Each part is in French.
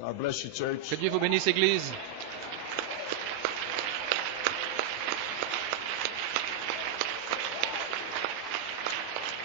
God bless you, church. Que Dieu vous bénisse, Église.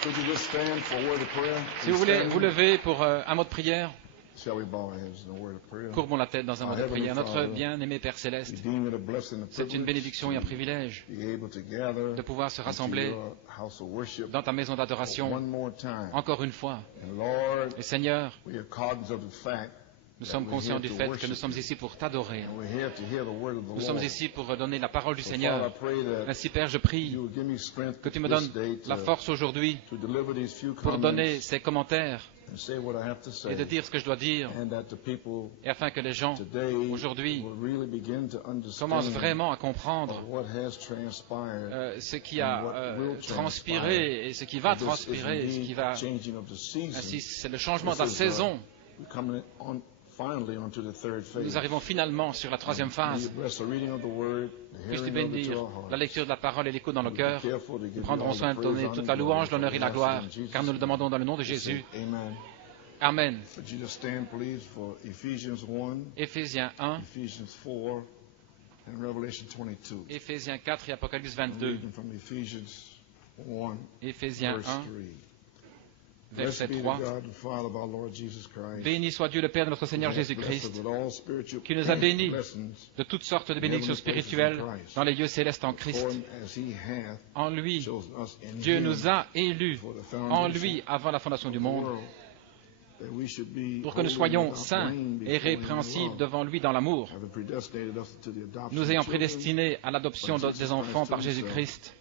Could you just stand for a word of prayer? Si vous voulez vous lever pour un mot de prière, Shall we bow our heads in a word of prayer? courbons la tête dans un mot de prière. Notre bien-aimé Père We Céleste, deem it a blessing and a c'est une privilege bénédiction et un privilège to be able to gather de pouvoir se into rassembler your house of worship dans ta maison one d'adoration more time. encore une fois. And Lord, Et Seigneur, we are cognizant of the fact nous that sommes we're conscients here du to fait que worship nous sommes you. ici pour t'adorer. And we're here to hear the word of the Nous sommes Lord. ici pour donner la parole du So, Seigneur. Father, I pray that Ainsi, Père, je prie you will give me strength que tu me this donnes day la force aujourd'hui to deliver these few pour donner comments ces commentaires and say what I have to say. et de dire ce que je dois dire, And that the people et afin que les gens today aujourd'hui will really begin to commencent understand vraiment à comprendre what has transpired. ce qui a transpiré et ce qui va transpirer, et ce qui va. Ainsi, c'est le changement de la saison. Nous arrivons finalement sur la troisième phase. Puisses-tu bénir la lecture de la parole et l'écoute dans nos cœurs. Nous prendrons soin de donner toute la louange, l'honneur et la gloire, car nous le demandons dans le nom de Jésus. Amen. Éphésiens 1, Éphésiens 4 et Apocalypse 22. Éphésiens 1, verset 3. Béni soit Dieu le Père de notre Seigneur Jésus-Christ, qui nous a bénis de toutes sortes de bénédictions spirituelles dans les lieux célestes en Christ. En lui, Dieu nous a élus, en lui, avant la fondation du monde, pour que nous soyons saints et répréhensibles devant lui dans l'amour, nous ayant prédestinés à l'adoption des enfants par Jésus-Christ,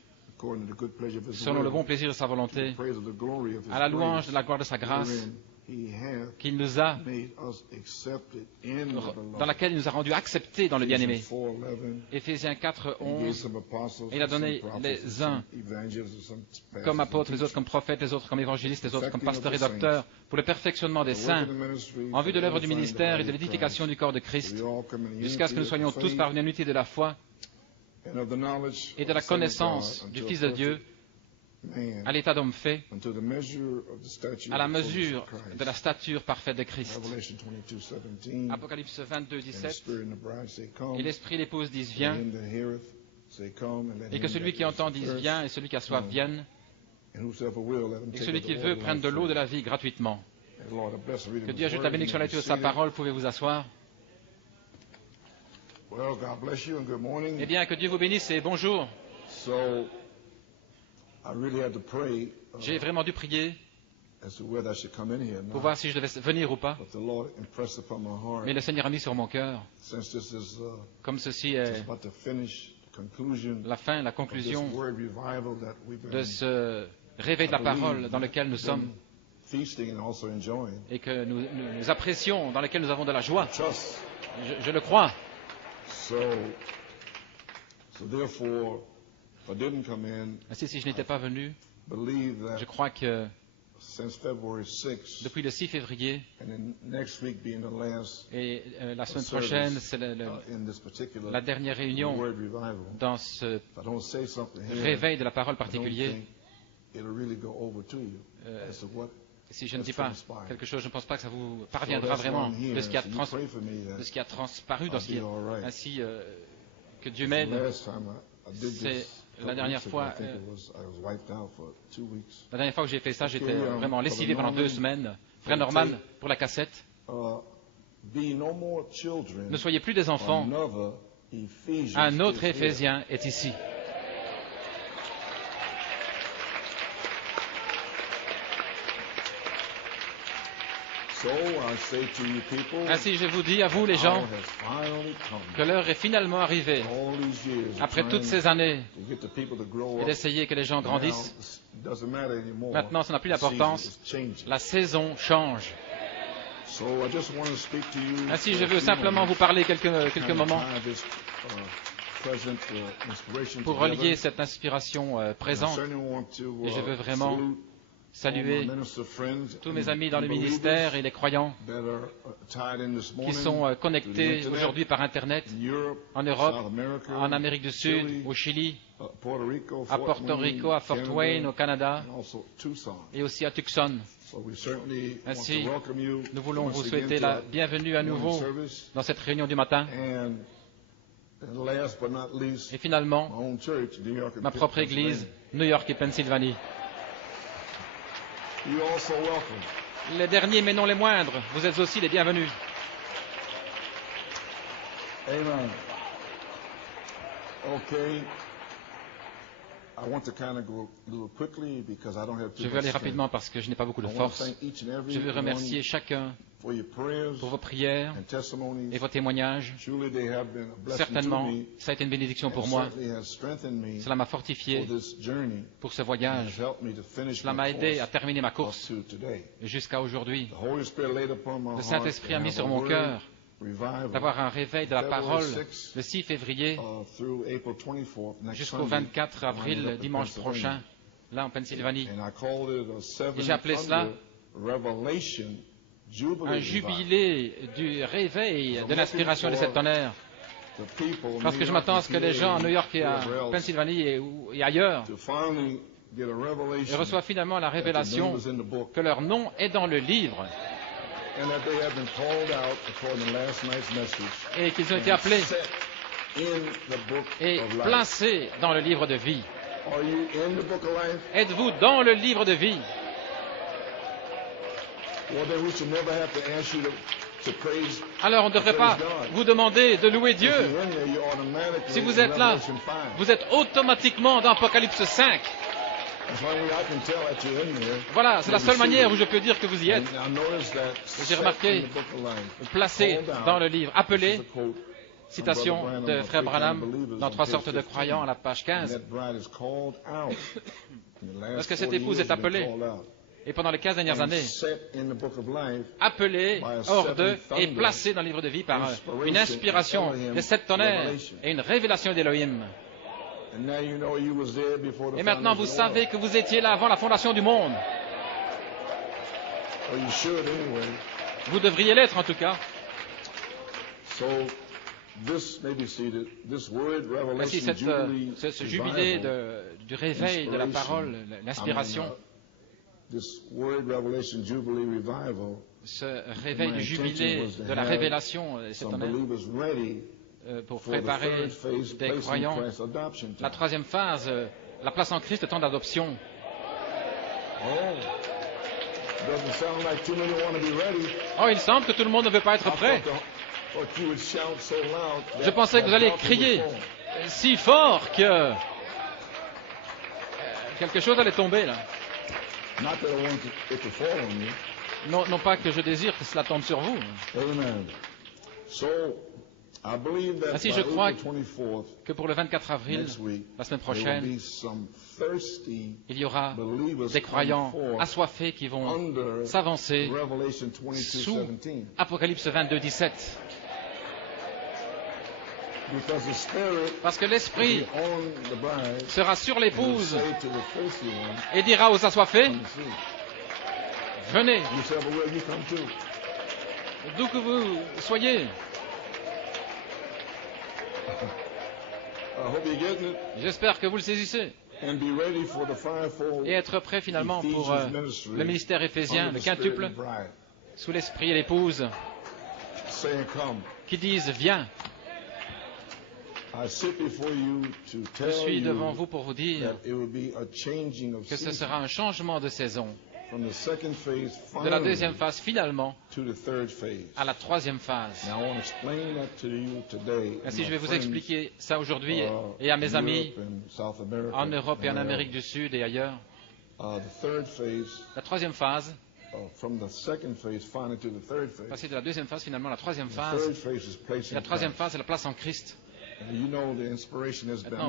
selon le bon plaisir de sa volonté, à la louange de la gloire de sa grâce, qu'il nous a, dans laquelle il nous a rendus acceptés dans le bien-aimé. Éphésiens 4, 11, il a donné les uns comme apôtres, les autres comme prophètes, les autres comme évangélistes, les autres comme pasteurs et docteurs, pour le perfectionnement des saints, en vue de l'œuvre du ministère et de l'édification du corps de Christ, jusqu'à ce que nous soyons tous parvenus à l'unité de la foi et de la connaissance du Fils de Dieu, à l'état d'homme fait, à la mesure de la stature parfaite de Christ. Apocalypse 22, 17. Et l'Esprit et l'épouse disent viens, et que celui qui entend dise viens, et celui qui a soif vienne, et que celui qui veut prenne de l'eau de la vie gratuitement. Que Dieu ajoute la bénédiction à la lecture de sa parole. Pouvez vous asseoir. Eh bien, que Dieu vous bénisse et bonjour. J'ai vraiment dû prier pour voir si je devais venir ou pas. Mais le Seigneur a mis sur mon cœur, comme ceci est la fin, la conclusion de ce réveil de la parole dans lequel nous sommes et que nous apprécions, dans lequel nous avons de la joie. Je le crois. Ainsi, si je n'étais pas venu, je crois que depuis le 6 février et la semaine prochaine, c'est la dernière réunion dans ce réveil de la parole particulier. Si je ne dis pas quelque chose, je ne pense pas que ça vous parviendra vraiment de ce qui a transparu dans ce qui est. Ainsi, que Dieu m'aide. C'est la dernière fois que j'ai fait ça, j'étais vraiment lessivé pendant 2 semaines. Frère Norman, pour la cassette, ne soyez plus des enfants. Un autre Éphésien est ici. Ainsi, je vous dis à vous, les gens, que l'heure est finalement arrivée, après toutes ces années, et d'essayer que les gens grandissent. Maintenant, ça n'a plus d'importance. La saison change. Ainsi, je veux simplement vous parler quelques moments pour relier cette inspiration présente. Et je veux vraiment saluer tous mes amis dans le ministère et les croyants qui sont connectés aujourd'hui par Internet en Europe, en Amérique du Sud, au Chili, à Porto Rico, à Fort Wayne, au Canada et aussi à Tucson. Ainsi, nous voulons vous souhaiter la bienvenue à nouveau dans cette réunion du matin. Et finalement, ma propre église, New York et Pennsylvanie. Les derniers mais non les moindres, vous êtes aussi les bienvenus. Amen. Okay. Je veux aller rapidement parce que je n'ai pas beaucoup de force. Je veux remercier chacun pour vos prières et vos témoignages. Certainement, ça a été une bénédiction pour moi. Cela m'a fortifié pour ce voyage. Cela m'a aidé à terminer ma course jusqu'à aujourd'hui. Le Saint-Esprit a mis sur mon cœur d'avoir un réveil de la parole le 6 février jusqu'au 24 avril, dimanche prochain, là en Pennsylvanie. Et j'ai appelé cela un jubilé du réveil de l'inspiration de cette tonnerre. Parce que je m'attends à ce que les gens à New York et à Pennsylvanie et ailleurs reçoivent finalement la révélation que leur nom est dans le livre. Et qu'ils ont été appelés et placés dans le livre de vie. Êtes-vous dans le livre de vie? Alors on ne devrait pas vous demander de louer Dieu. Si vous êtes là, vous êtes automatiquement dans Apocalypse 5. Voilà, c'est la seule manière où je peux dire que vous y êtes. J'ai remarqué, placé dans le livre, appelé, citation de Frère Branham dans Trois sortes de croyants à la page 15. Parce que cette épouse est appelée. Et pendant les 15 dernières années, appelée hors d'eux et placée dans le livre de vie par une inspiration des 7 tonnerres et une révélation d'Élohim. Et maintenant, vous savez que vous étiez là avant la fondation du monde. Vous devriez l'être en tout cas. Ainsi, ce jubilé du réveil de la parole, l'inspiration, ce réveil du jubilé de la révélation, cette tonnerre, pour préparer des croyants. La troisième phase, la place en Christ, le temps d'adoption. Oh, il semble que tout le monde ne veut pas être prêt. Je pensais que vous alliez crier si fort que quelque chose allait tomber là. Non, non pas que je désire que cela tombe sur vous. Ainsi, je crois que pour le 24 avril, la semaine prochaine, il y aura des croyants assoiffés qui vont s'avancer sous Apocalypse 22, 17. Parce que l'Esprit sera sur l'épouse et dira aux assoiffés, venez, d'où que vous soyez. J'espère que vous le saisissez. Et être prêt finalement pour le ministère éphésien, le quintuple, sous l'Esprit et l'épouse, qui disent viens. Je suis devant vous pour vous dire que ce sera un changement de saison. De la deuxième phase finalement à la troisième phase. Ainsi, je vais vous expliquer ça aujourd'hui et à mes amis en Europe et en Amérique du Sud et ailleurs. La troisième phase, passer de la deuxième phase finalement à la troisième phase. Et la troisième phase, c'est la place en Christ. Maintenant,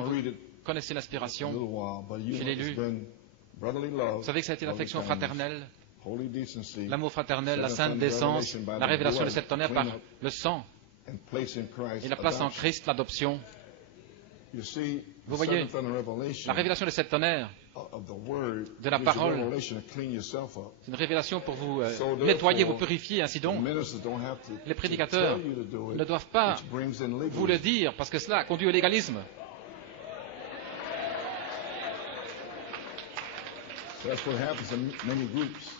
vous connaissez l'inspiration, je l'ai lu. Vous savez que ça a été l'affection fraternelle, l'amour fraternel, la sainte décence, la révélation de cette tonnerre par le sang et la place en Christ, l'adoption. Vous voyez, la révélation de cette tonnerre de la parole. C'est une révélation pour vous nettoyer, vous purifier. Ainsi donc, les prédicateurs ne doivent pas vous le dire, parce que cela conduit au légalisme.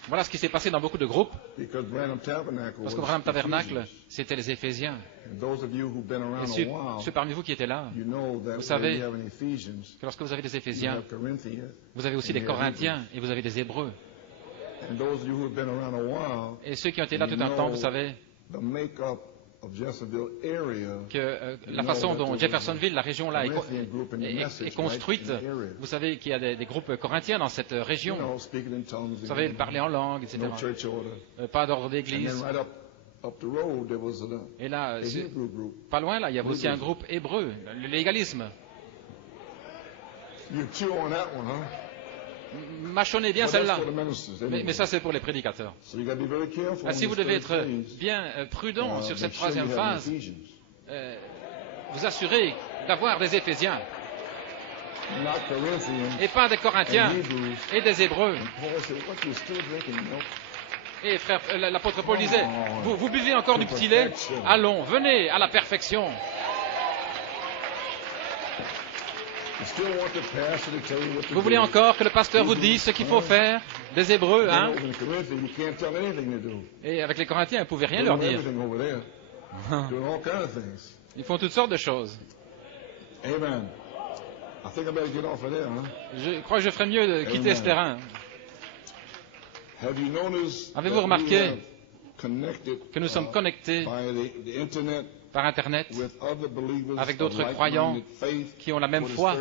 Voilà ce qui s'est passé dans beaucoup de groupes, parce que Branham Tabernacle, c'était les Éphésiens. Et ceux parmi vous qui étaient là, vous savez que lorsque vous avez des Éphésiens, vous avez aussi des Corinthiens et vous avez des Hébreux. Et ceux qui ont été là tout un temps, vous savez que la façon dont Jeffersonville, la région là, est construite, vous savez qu'il y a des groupes corinthiens dans cette région. Vous savez, parler en langue, etc. Pas d'ordre d'église. Et là, pas loin, là, il y avait aussi un groupe hébreu, le légalisme. Mâchonnez bien celle-là. Mais ça, c'est pour les prédicateurs. Si vous devez être bien prudent sur cette troisième phase, vous assurez d'avoir des Éphésiens et pas des Corinthiens et des Hébreux. Et frère, l'apôtre Paul disait, vous buvez encore du petit lait? Allons, venez à la perfection. Vous voulez encore que le pasteur vous dise ce qu'il faut faire? Des Hébreux, hein? Et avec les Corinthiens, vous ne pouvez rien leur dire. Ils font toutes sortes de choses. Je crois que je ferais mieux de quitter ce terrain. Avez-vous remarqué que nous sommes connectés par Internet avec d'autres croyants qui ont la même foi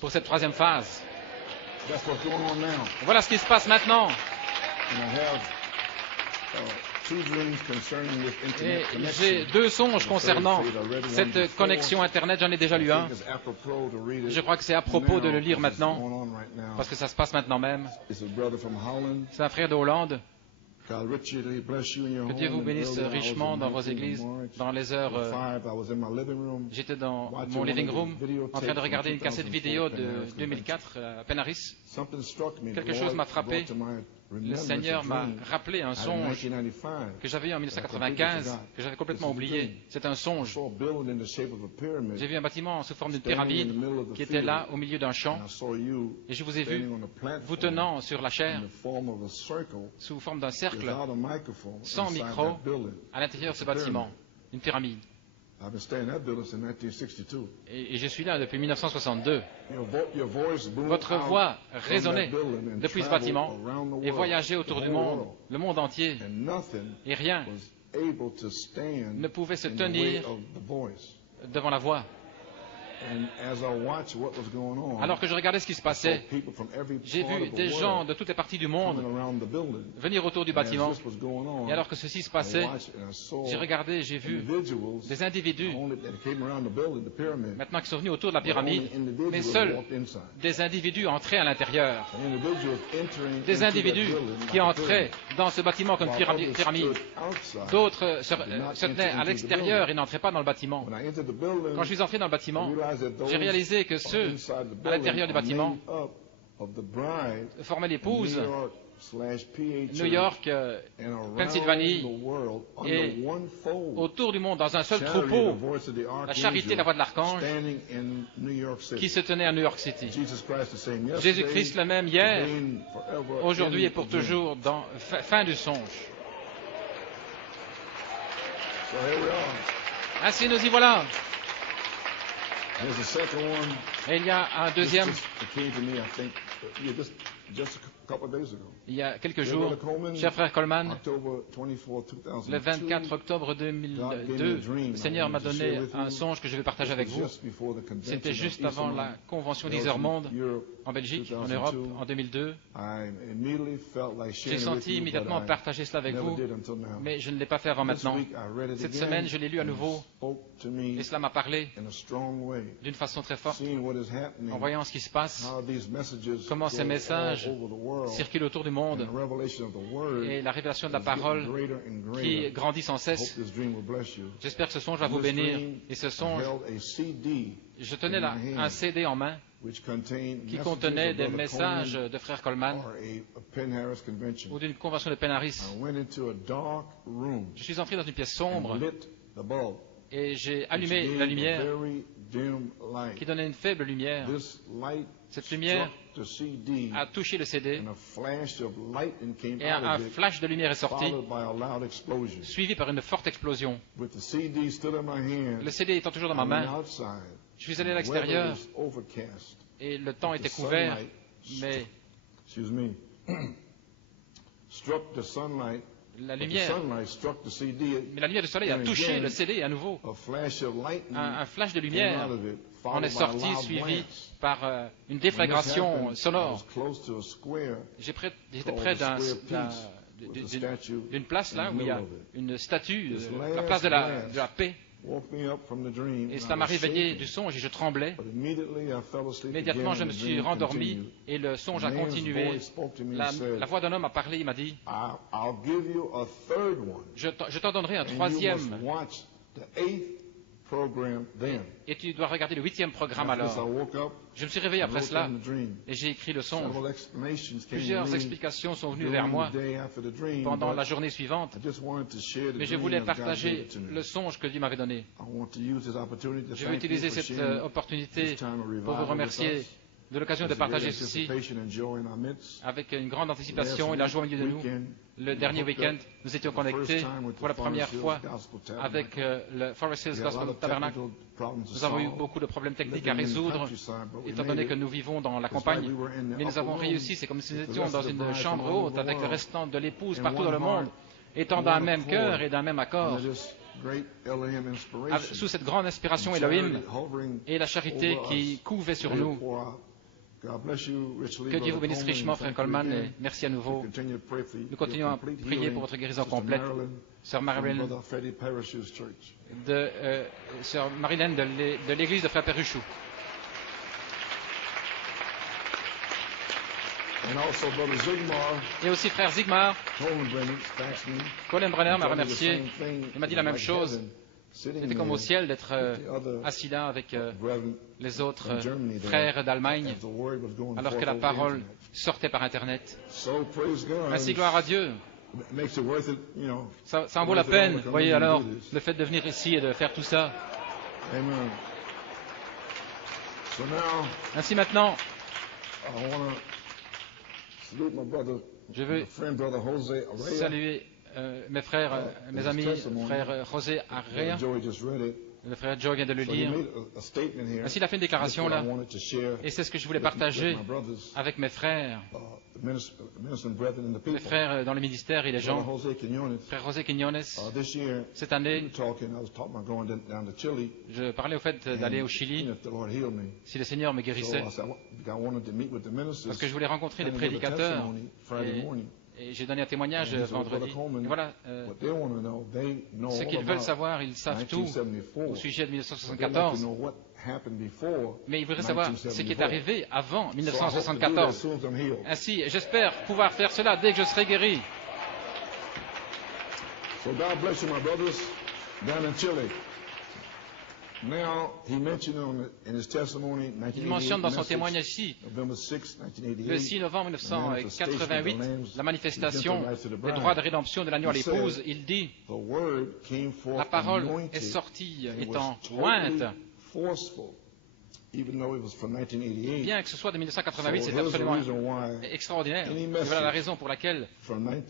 pour cette troisième phase? Voilà ce qui se passe maintenant. Et j'ai deux songes concernant cette connexion Internet. J'en ai déjà lu un. Je crois que c'est à propos de le lire maintenant, parce que ça se passe maintenant même. C'est un frère de Hollande. Que Dieu vous bénisse richement dans vos églises, dans les heures. J'étais dans mon living room en train de regarder une cassette vidéo de 2004 à Penaris. Quelque chose m'a frappé. Le Seigneur m'a rappelé un songe que j'avais eu en 1995, que j'avais complètement oublié. C'est un songe. J'ai vu un bâtiment sous forme d'une pyramide qui était là au milieu d'un champ. Et je vous ai vu, vous tenant sur la chair, sous forme d'un cercle, sans micro, à l'intérieur de ce bâtiment, une pyramide. Et je suis là depuis 1962. Votre voix résonnait depuis ce bâtiment et voyageait autour du monde, le monde entier, et rien ne pouvait se tenir devant la voix. Alors que je regardais ce qui se passait, j'ai vu des gens de toutes les parties du monde venir autour du bâtiment. Et alors que ceci se passait, j'ai regardé, j'ai vu des individus, maintenant qui sont venus autour de la pyramide, mais seuls des individus entraient à l'intérieur. Des individus qui entraient dans ce bâtiment comme pyramide. D'autres se tenaient à l'extérieur et n'entraient pas dans le bâtiment. Quand je suis entré dans le bâtiment, j'ai réalisé que ceux à l'intérieur du bâtiment formaient l'épouse New York, Pennsylvanie, et autour du monde, dans un seul troupeau, la charité, la voix de l'archange, qui se tenait à New York City. Jésus-Christ le même hier, aujourd'hui et pour toujours, dans fin du songe. Ainsi nous y voilà. Et il y a un deuxième. Il y a quelques jours, cher frère Coleman, le 24 octobre 2002, le Seigneur m'a donné un songe que je vais partager avec vous. C'était juste avant la convention d'Isère Monde en Belgique, en Europe, en 2002. J'ai senti immédiatement partager cela avec vous, mais je ne l'ai pas fait avant maintenant. Cette semaine, je l'ai lu à nouveau, et cela m'a parlé d'une façon très forte. en voyant ce qui se passe, comment ces messages circulent autour du monde et la révélation de la parole qui grandit sans cesse. J'espère que ce songe va vous bénir. Et ce songe, je tenais là un CD en main qui contenait des messages de frère Coleman ou d'une convention de Penn Harris. Je suis entré dans une pièce sombre et j'ai allumé la lumière qui donnait une faible lumière. Cette lumière a touché le CD et un flash de lumière est sorti, suivi par une forte explosion. Le CD étant toujours dans ma main, je suis allé à l'extérieur et le temps était couvert, mais la lumière du soleil a touché le CD à nouveau. Un flash de lumière en est sorti, suivi par une déflagration sonore. J'étais près d'une place là où il y a une statue, la place de la paix. Et cela m'a réveillé du songe et je tremblais. Immédiatement, je me suis rendormi et le songe a continué. La voix d'un homme a parlé, il m'a dit, je t'en donnerai un troisième. Et tu dois regarder le 8e programme alors. Je me suis réveillé après cela et j'ai écrit le songe. Plusieurs explications sont venues vers moi pendant la journée suivante, mais je voulais partager le songe que Dieu m'avait donné. Je vais utiliser cette opportunité pour vous remercier de l'occasion de partager ceci avec une grande anticipation et la joie au milieu de nous. Le dernier week-end, nous étions connectés pour la première fois avec le Forest Hills Gospel Tabernacle. Nous avons eu beaucoup de problèmes techniques à résoudre, étant donné que nous vivons dans la campagne, mais nous avons réussi. C'est comme si nous étions dans une chambre haute avec le restant de l'épouse partout dans le monde, étant d'un même cœur et d'un même accord, sous cette grande inspiration Elohim et la charité qui couvait sur nous. Que Dieu vous bénisse richement, frère Coleman, et merci à nouveau. Nous continuons à prier pour votre guérison complète. Sœur Marilyn de l'église de Frère Perruchou. Et aussi frère Zigmar. Colin Brenner m'a remercié. Il m'a dit la même chose. C'était comme au ciel d'être assis là avec les autres frères d'Allemagne, alors que la parole sortait par Internet. Ainsi, gloire à Dieu. Ça en vaut la peine, voyez alors, le fait de venir ici et de faire tout ça. Ainsi maintenant, je veux saluer mes frères, mes amis, frère José Arrea, le frère Joe vient de le lire. Ainsi, il a fait une déclaration là, et c'est ce que je voulais partager avec mes frères dans le ministère et les gens. Frère José Quiñones, cette année, je parlais au fait d'aller au Chili, si le Seigneur me guérissait, parce que je voulais rencontrer les prédicateurs. Et j'ai donné un témoignage vendredi. Et voilà, ce qu'ils veulent savoir, ils savent tout au sujet de 1974. Mais ils voudraient savoir ce qui est arrivé avant 1974. Ainsi, j'espère pouvoir faire cela dès que je serai guéri. Il mentionne dans son témoignage ici, le 6 novembre 1988, la manifestation des droits de rédemption de l'agneau à l'épouse. Il dit, la parole est sortie étant jointe, bien que ce soit de 1988, c'est absolument extraordinaire. Et voilà la raison pour laquelle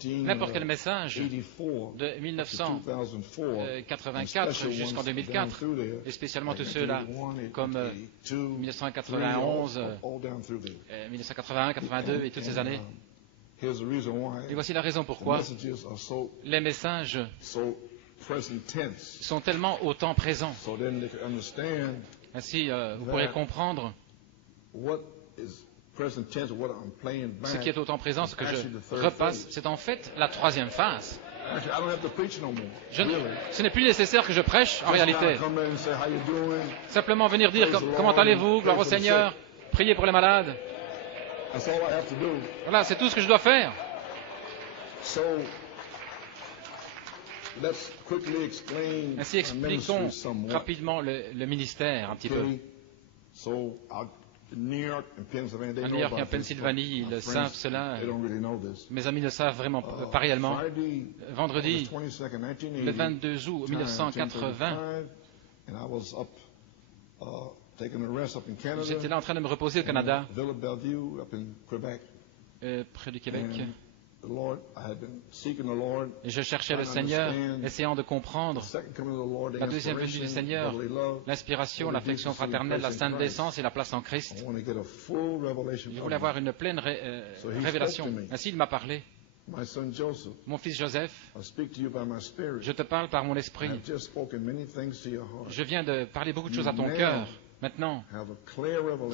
n'importe quel message de 1984 jusqu'en 2004, et spécialement tous ceux-là, comme 1991, 1981, 82 et toutes ces années. Et voici la raison pourquoi les messages sont tellement au temps présent. Ainsi, vous pourrez comprendre ce qui est au temps présent, ce que je repasse. C'est en fait la troisième phase. Ce n'est plus nécessaire que je prêche, en réalité. Simplement venir dire comment allez-vous, gloire au Seigneur, prier pour les malades. Voilà, c'est tout ce que je dois faire. Ainsi, expliquons rapidement le ministère un petit peu. À New York et en Pennsylvanie, ils savent cela. Mes amis ne savent vraiment pas réellement. Vendredi, le 22 août 1980, j'étais là en train de me reposer au Canada, près du Québec. Et je cherchais le Seigneur, essayant de comprendre la deuxième venue du Seigneur, l'inspiration, l'affection fraternelle, la sainte décence et la place en Christ. Je voulais avoir une pleine révélation. Ainsi, il m'a parlé. Mon fils Joseph, je te parle par mon esprit. Je viens de parler beaucoup de choses à ton cœur. Maintenant,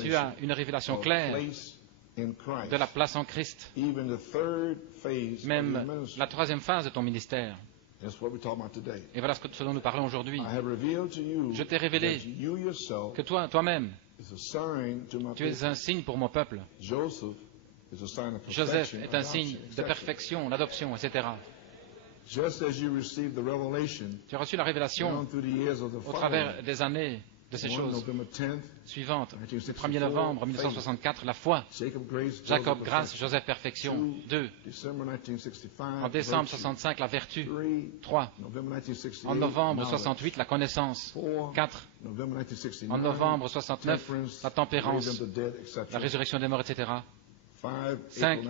tu as une révélation claire de la place en Christ, même la troisième phase de ton ministère. Et voilà ce dont nous parlons aujourd'hui. Je t'ai révélé que toi-même, tu es un signe pour mon peuple. Joseph est un signe de perfection, d'adoption, etc. Tu as reçu la révélation au travers des années de ces choses suivantes. 1er novembre 1964, la foi. Jacob, grâce. Joseph, perfection. 2. En décembre 65, la vertu. 3. En novembre 68, la connaissance. 4. En novembre 69, la tempérance, la résurrection des morts, etc. 5.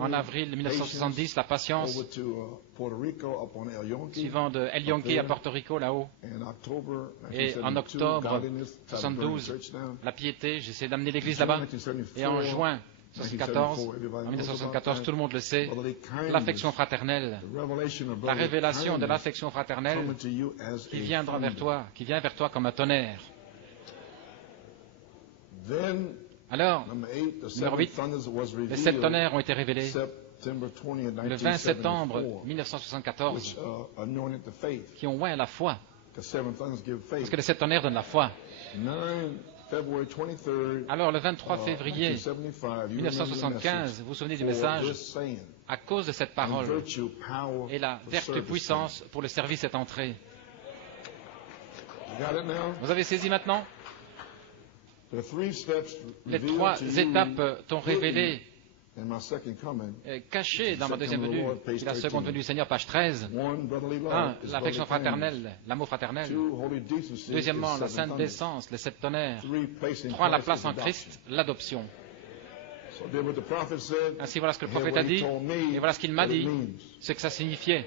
En avril 1970, la patience, suivant de El Yonke à Porto Rico, là-haut. Et en octobre 72, la piété, j'essaie d'amener l'église là-bas. Et en juin 1974, tout le monde le sait, l'affection fraternelle, la révélation de l'affection fraternelle qui vient vers toi comme un tonnerre. Alors, numéro 8, les 7 tonnerres ont été révélés le 20 septembre 1974, qui ont oint la foi, parce que les 7 tonnerres donnent la foi. Alors, le 23 février 1975, vous vous souvenez du message, à cause de cette parole et la vertu puissance pour le service est entrée. Vous avez saisi maintenant? Les 3 étapes t'ont révélé, cachées dans ma deuxième venue, et la seconde venue du Seigneur, page 13. 1. L'affection fraternelle, l'amour fraternel. Deuxièmement, la sainte décence, les 7 tonnerres. 3. La place en Christ, l'adoption. Ainsi, voilà ce que le prophète a dit, et voilà ce qu'il m'a dit, ce que ça signifiait.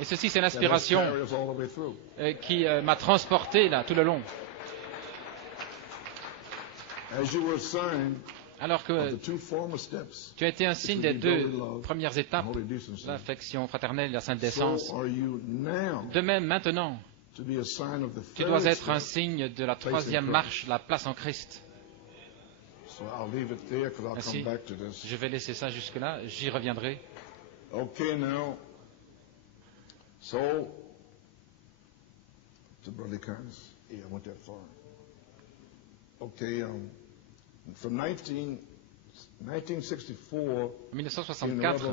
Et ceci, c'est l'inspiration qui m'a transporté là tout le long. Alors que tu as été un signe des 2 premières étapes, l'affection fraternelle et la sainte décence. De même, maintenant, tu dois être un signe de la 3e marche, la place en Christ. Ainsi, je vais laisser ça jusque-là, j'y reviendrai. Okay, now, so, to Brother Carnes, yeah, I went that far. Okay, from 1964, 1964,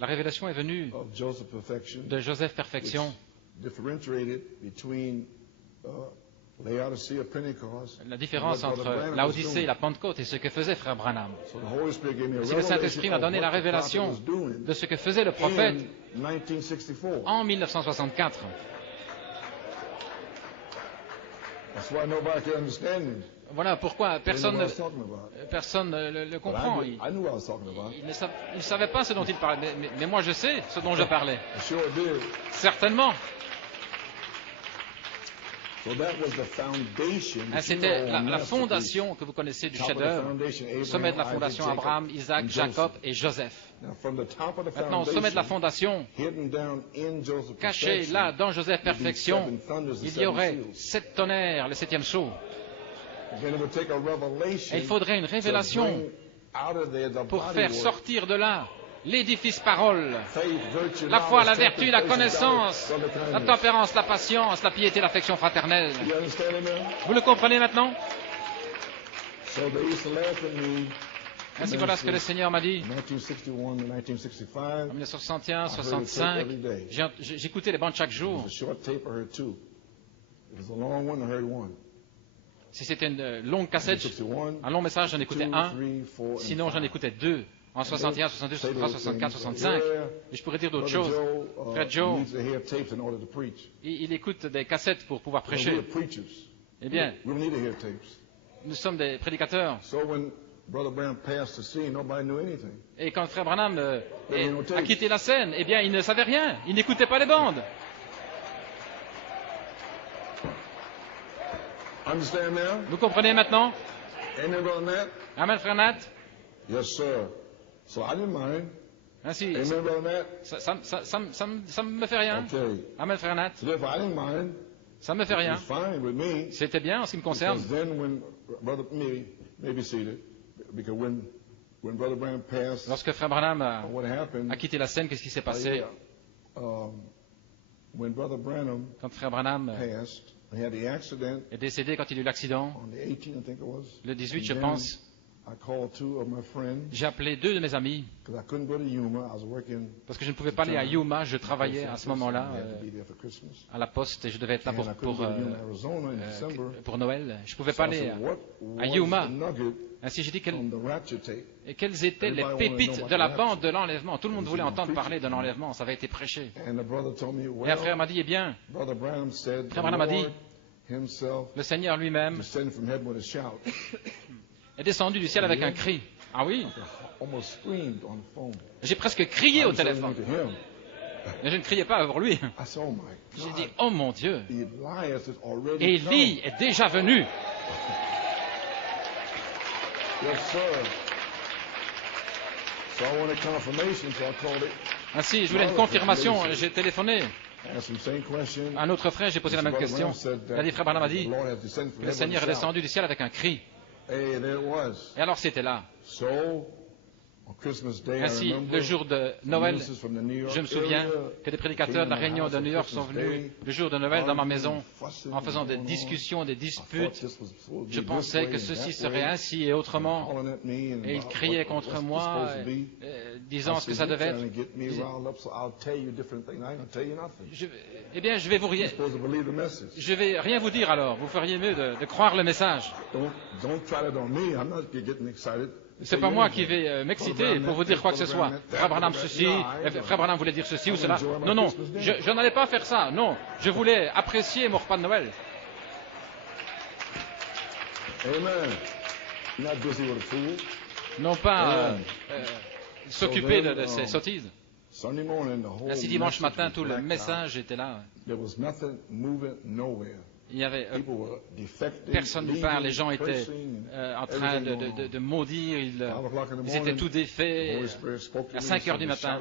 la révélation est venue de Joseph Perfection. La différence entre Laodicée et la Pentecôte et ce que faisait Frère Branham. Si le Saint-Esprit m'a donné la révélation de ce que faisait le prophète en 1964. Voilà pourquoi personne ne le comprend. Il ne savait pas ce dont il parlait, mais moi je sais ce dont je parlais. Certainement. C'était la fondation que vous connaissez du chef-d'œuvre, au sommet de la fondation Abraham, Isaac, Jacob et Joseph. Maintenant, au sommet de la fondation, caché là dans Joseph Perfection, il y aurait 7 tonnerres, le 7e sceau. Et il faudrait une révélation pour faire sortir de là l'édifice parole, la foi, la vertu, la connaissance, la tempérance, la patience, la piété, l'affection fraternelle. Vous le comprenez maintenant? Ainsi voilà ce que le Seigneur m'a dit. En 1961, 65, j'écoutais les bandes chaque jour. Si c'était une longue cassette, un long message, j'en écoutais un. Sinon, j'en écoutais deux. En 61, 62, 63, 64, 65. Et je pourrais dire d'autres choses. Frère Joe, il écoute des cassettes pour pouvoir prêcher. Eh bien, nous sommes des prédicateurs. Et quand Frère Branham a quitté la scène, eh bien, il ne savait rien. Il n'écoutait pas les bandes. Vous comprenez maintenant? Amen, Frère Nat? Yes, sir. So I didn't mind. Ainsi, ça me fait rien. Okay. Amen, Frère Nat? So if I didn't mind, ça me fait rien. it was fine with me. C'était bien en ce qui me concerne. Because then when Brother maybe seated, because when Brother Branham passed, lorsque Frère Branham what happened, a quitté la scène, qu'est-ce qui s'est passé? When Brother Branham quand Frère Branham passed, he had the accident est décédé, quand il a eu l'accident, on the 18th, I think it was. Le 18, je pense. J'ai appelé deux de mes amis parce que je ne pouvais pas aller à Yuma. Je travaillais à ce moment-là à la poste et je devais être là pour Noël. Je ne pouvais pas aller à Yuma. Ainsi, j'ai dit quelles étaient les pépites de la bande de l'enlèvement. Tout le monde voulait entendre parler de l'enlèvement. Ça avait été prêché. Et un frère m'a dit, eh bien, Frère Branham m'a dit, le Seigneur lui-même est descendu du ciel avec un cri. Ah oui? J'ai presque crié au téléphone. Mais je ne criais pas pour lui. J'ai dit, oh mon Dieu, Élie est déjà venu. Ainsi, je voulais une confirmation. J'ai téléphoné. Un autre frère, j'ai posé la même question. Il a dit, Frère Branham a dit que le Seigneur est descendu du ciel avec un cri. Et alors c'était là. Ainsi, le jour de Noël, je me souviens que des prédicateurs de la Réunion de New York sont venus le jour de Noël dans ma maison en faisant des discussions, des disputes. Je pensais que ceci serait ainsi et autrement. Et ils criaient contre moi, disant ce que ça devait être. Eh bien, je vais rien vous dire alors. Vous feriez mieux de croire le message. C'est pas moi qui vais m'exciter pour vous dire quoi que ce soit. Frère Branham ceci, Frère Branham voulait dire ceci ou cela. Non, non, je n'allais pas faire ça. Non, je voulais apprécier mon repas de Noël. Non pas s'occuper de ces sottises. Ainsi, dimanche matin, tout le message était là. Il n'y avait personne nulle part. Les gens étaient en train de maudire. Ils étaient tout défaits. À 5 heures du matin,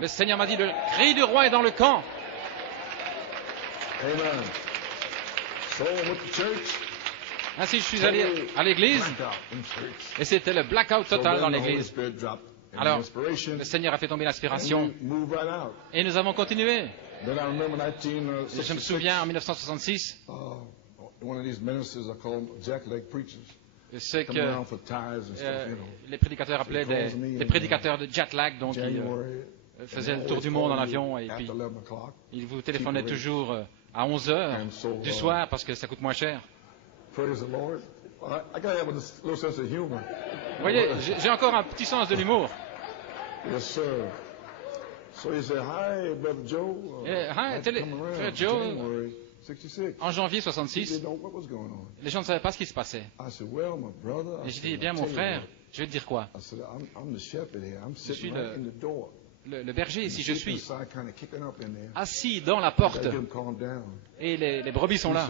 le Seigneur m'a dit, le cri du roi est dans le camp. Ainsi, je suis allé à l'église et c'était le blackout total dans l'église. Alors, le Seigneur a fait tomber l'inspiration et nous avons continué. Je me souviens, en 1966, ce que les prédicateurs appelaient des prédicateurs de jet lag, donc ils faisaient le tour du monde en avion et puis ils vous téléphonaient toujours à 11 heures du soir parce que ça coûte moins cher. Vous voyez, j'ai encore un petit sens de l'humour. Frère Joe, en janvier 66, les gens ne savaient pas ce qui se passait. Et j'ai dit, eh bien mon frère, je vais te dire quoi? Je suis le berger ici, je suis assis dans la porte et les brebis sont là.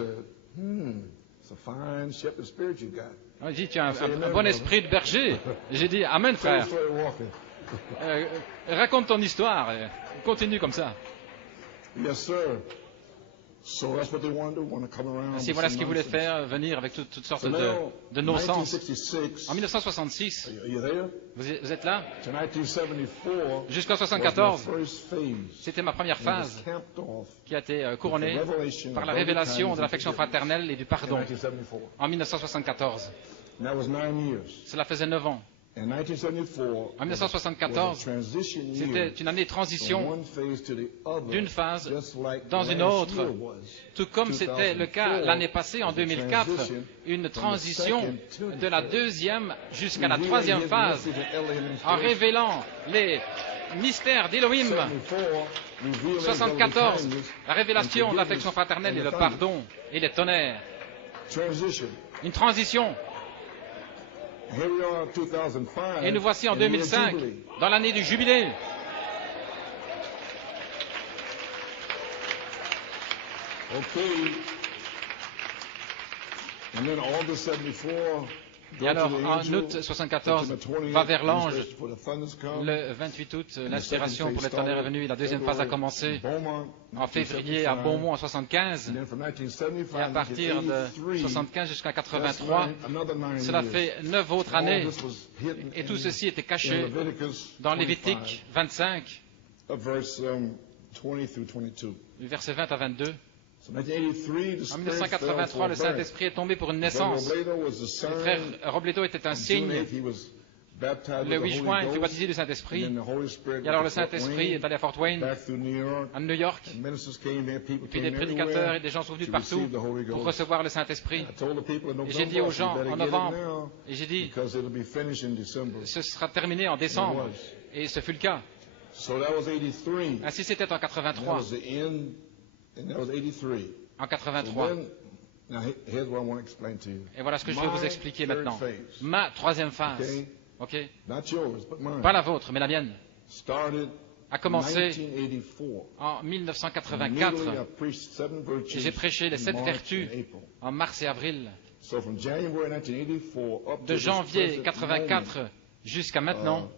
Il dit, tu as un bon esprit de berger. Et j'ai dit, amen frère. Raconte ton histoire. Continue comme ça. Ainsi, voilà ce qu'ils voulaient faire, venir avec toutes sortes de non-sens. En 1966, vous êtes là? Jusqu'en 1974, c'était ma première phase qui a été couronnée par la révélation de l'affection fraternelle et du pardon en 1974. Cela faisait 9 ans. En 1974, c'était une année de transition d'une phase dans une autre, tout comme c'était le cas l'année passée, en 2004, une transition de la deuxième jusqu'à la troisième phase, en révélant les mystères d'Élohim. 74, la révélation de l'affection fraternelle et le pardon et les tonnerres. Une transition. Et nous voici en 2005, dans l'année du jubilé. Et alors, en août 74, va vers l'ange. Le 28 août, l'inspiration pour les tonnerres est venue. La deuxième phase a commencé en février à Beaumont en 75. Et à partir de 75 jusqu'à 83, cela fait 9 autres années. Et tout ceci était caché dans Lévitique 25, versets 20 à 22. En 1983, le Saint-Esprit est tombé pour une naissance. Le frère Robledo était un signe. Le 8 juin, il fut baptisé du Saint-Esprit. Et alors le Saint-Esprit est allé à Fort Wayne, à New York. Et puis des prédicateurs et des gens sont venus de partout pour recevoir le Saint-Esprit. Et j'ai dit aux gens en novembre, et j'ai dit, ce sera terminé en décembre. Et ce fut le cas. Ainsi c'était en 83. En 83. Et voilà ce que je vais vous expliquer maintenant. Ma troisième phase, okay? Pas la vôtre, mais la mienne, a commencé en 1984. Et j'ai prêché les 7 vertus en mars et avril. De janvier 1984 jusqu'à maintenant.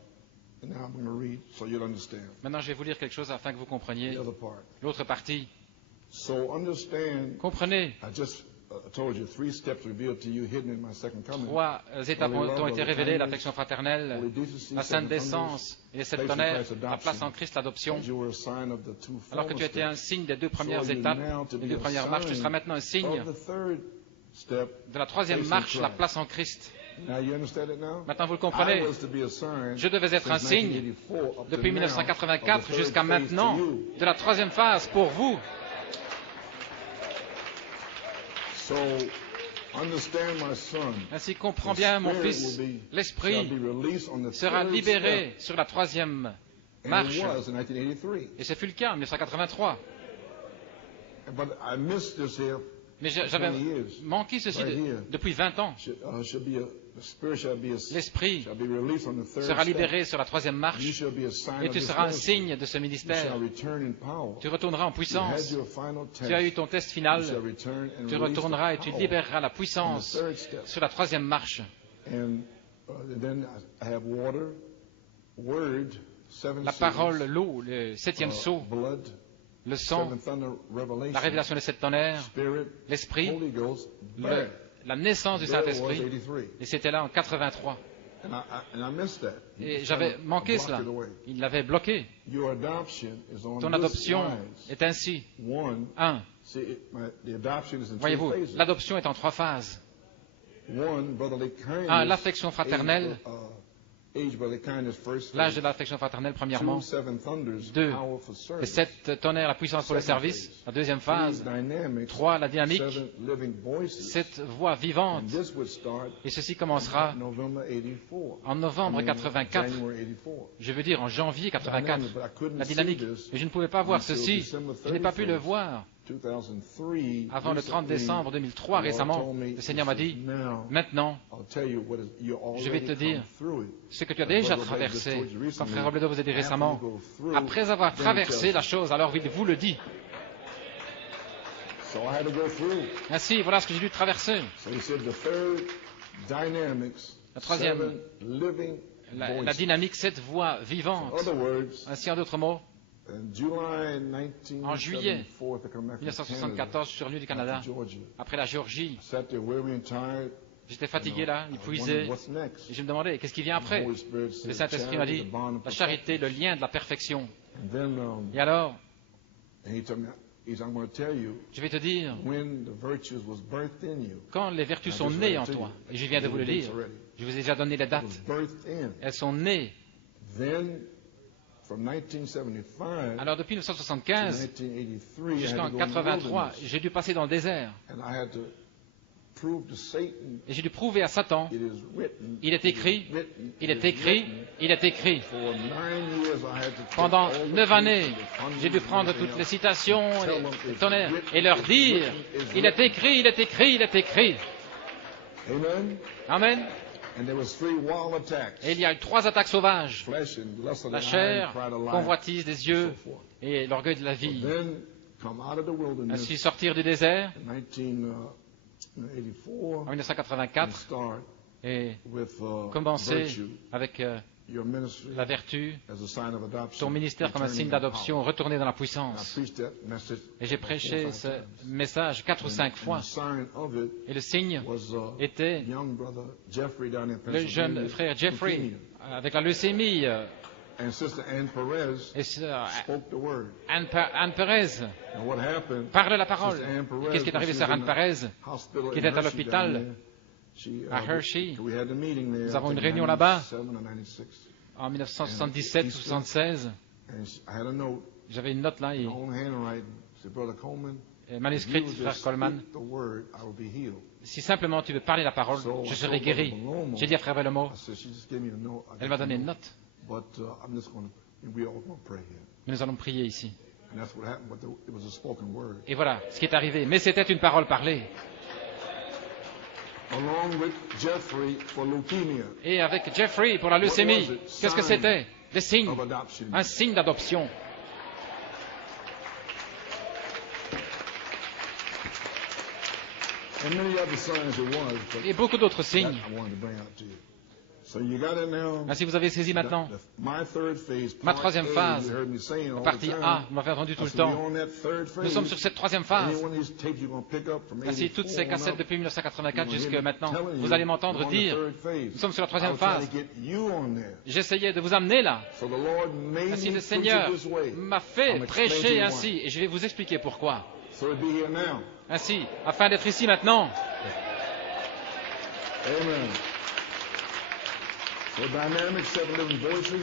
Maintenant, je vais vous lire quelque chose afin que vous compreniez l'autre partie. Comprenez, 3 étapes ont été révélées, l'affection fraternelle, la sainte décence et les 7 tonnerres, la place en Christ, l'adoption. Alors que tu étais un signe des 2 premières étapes, des 2 premières marches, tu seras maintenant un signe de la 3e marche, la place en Christ. Maintenant, vous le comprenez. Je devais être un signe depuis 1984 jusqu'à maintenant de la 3e phase pour vous. Ainsi, comprends bien, mon fils, l'Esprit sera libéré sur la 3e marche. Et ce fut le cas en 1983. Mais j'avais manqué ceci depuis 20 ans. L'Esprit sera libéré sur la 3e marche et tu seras un signe de ce ministère. Tu retourneras en puissance. Tu as eu ton test final. Tu retourneras et tu libéreras la puissance sur la 3e marche. La parole, l'eau, le 7e sceau, le sang, la révélation des 7 tonnerres, l'Esprit, la naissance du Saint-Esprit, et c'était là en 83. Et j'avais manqué cela. Il l'avait bloqué. Ton adoption est ainsi. 1. Voyez-vous, l'adoption est en 3 phases. 1. L'affection fraternelle. L'âge de l'affection fraternelle, premièrement. 2. Les 7 tonnerres, la puissance pour le service. La 2e phase. 3. La dynamique. 7 voix vivantes. Et ceci commencera en novembre 84. Je veux dire en janvier 84. La dynamique. Mais je ne pouvais pas voir ceci. Je n'ai pas pu le voir. Avant le 30 décembre 2003, récemment, le Seigneur m'a dit, maintenant, je vais te dire ce que tu as déjà traversé. Comme Frère Robledo vous a dit récemment, après avoir traversé la chose, alors il vous le dit. Ainsi, voilà ce que j'ai dû traverser. La 3e, la dynamique, 7 voix vivantes. Ainsi, en d'autres mots, En juillet 1974, je suis revenu du Canada, après la Géorgie. J'étais fatigué là, épuisé, et je me demandais, qu'est-ce qui vient après? Le Saint-Esprit m'a dit, la charité, le lien de la perfection. Et alors, je vais te dire, quand les vertus sont nées en toi, et je viens de vous le lire, je vous ai déjà donné les dates, elles sont nées. Alors depuis 1975 jusqu'en 1983, j'ai dû passer dans le désert. Et j'ai dû prouver à Satan, il est écrit, il est écrit, il est écrit. Pendant 9 années, j'ai dû prendre toutes les citations, les tonnerres, et leur dire, il est écrit, il est écrit, il est écrit. Amen. Et il y a eu 3 attaques sauvages. La chair, convoitise des yeux et l'orgueil de la vie. Ainsi sortir du désert en 1984 et commencer avec la vertu, ton ministère comme un signe d'adoption, retourner dans la puissance. Et j'ai prêché ce message 4 ou 5 fois. Et le signe était le jeune frère Jeffrey avec la leucémie. Et Anne Perez parle la parole. Qu'est-ce qui est arrivé à Anne Perez, qui était à l'hôpital à Hershey? Nous avons une réunion là-bas en 1977 ou 1976. J'avais une note là, manuscrite, frère Coleman. Si simplement tu veux parler la parole, je serai guéri. J'ai dit à frère Velomo, elle m'a donné une note. Mais nous allons prier ici. Et voilà ce qui est arrivé. Mais c'était une parole parlée. Et avec Jeffrey pour la leucémie, qu'est-ce que c'était? Des signes. Un signe d'adoption. Et beaucoup d'autres signes. Ainsi, vous avez saisi maintenant ma 3e phase, la partie A, vous m'avez entendu tout le temps. Nous sommes sur cette 3e phase. Ainsi, toutes ces cassettes depuis 1984 jusqu'à maintenant, vous allez m'entendre dire, nous sommes sur la 3e phase. J'essayais de vous amener là. Ainsi, le Seigneur m'a fait prêcher ainsi, et je vais vous expliquer pourquoi. Ainsi, afin d'être ici maintenant. Amen.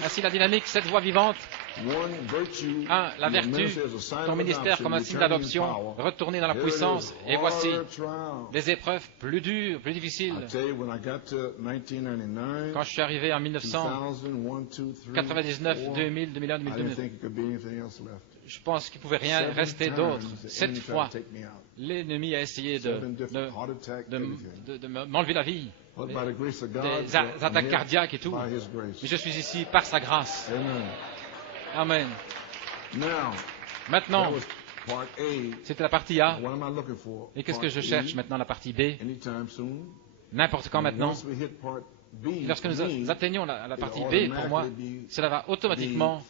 Ainsi, la dynamique, 7 voix vivantes. 1. La vertu, ton ministère comme un signe d'adoption, retourner dans la puissance. Et voici des épreuves plus dures, plus difficiles. Quand je suis arrivé en 1999, 2000, 2001, 2002, je pense qu'il ne pouvait rien rester d'autre. 7 fois, l'ennemi a essayé de m'enlever la vie. Des attaques cardiaques et tout. Mais je suis ici par sa grâce. Amen. Maintenant, c'était la partie A. Et qu'est-ce que je cherche maintenant, la partie B? N'importe quand maintenant. Et lorsque nous atteignons la partie B, pour moi, cela va automatiquement.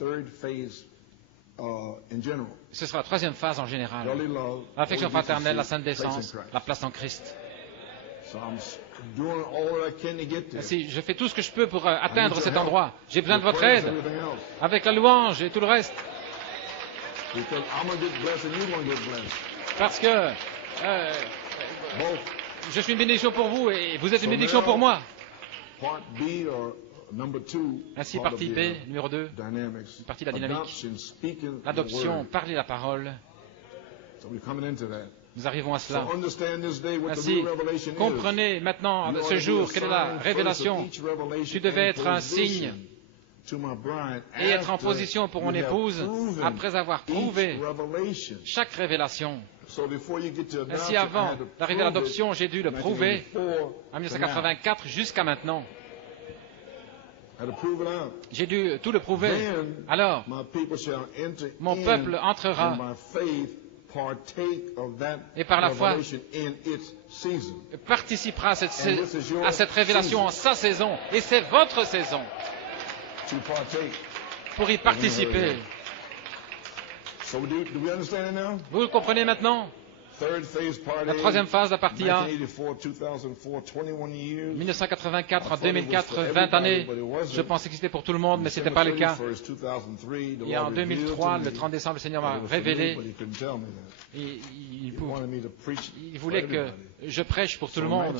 Ce sera la 3e phase en général. L'affection fraternelle, la sainte décence, la place en Christ. Si je fais tout ce que je peux pour atteindre cet endroit, j'ai besoin de votre aide, avec la louange et tout le reste. Parce que je suis une bénédiction pour vous et vous êtes une bénédiction pour moi. Ainsi, partie B, numéro 2, partie de la dynamique, l'adoption, parler la parole. Nous arrivons à cela. Ainsi, comprenez maintenant, ce jour, quelle est la révélation. Tu devais être un signe et être en position pour mon épouse après avoir prouvé chaque révélation. Ainsi, avant d'arriver à l'adoption, j'ai dû le prouver en 1984 jusqu'à maintenant. J'ai dû tout le prouver. Alors, mon peuple entrera et par la foi participera à cette révélation en sa saison. Et c'est votre saison pour y participer. Vous le comprenez maintenant? La troisième phase, la partie A, 1984 à 2004, 20 années. Je pensais que c'était pour tout le monde, mais ce n'était pas le cas. Et en 2003, le 30 décembre, le Seigneur m'a révélé. Il voulait que je prêche pour tout le monde.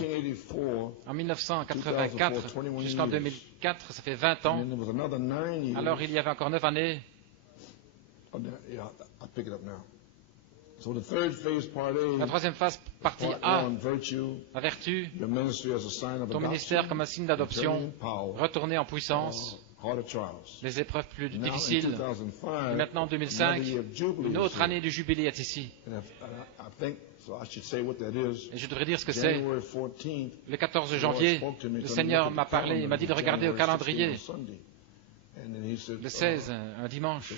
En 1984 jusqu'en 2004, ça fait 20 ans. Alors il y avait encore 9 années. La troisième phase, partie A, la vertu, ton ministère comme un signe d'adoption, retourner en puissance, les épreuves plus difficiles. Et maintenant, en 2005, une autre année du jubilé est ici. Et je devrais dire ce que c'est. Le 14 janvier, le Seigneur m'a parlé, il m'a dit de regarder au calendrier. Le 16, un dimanche,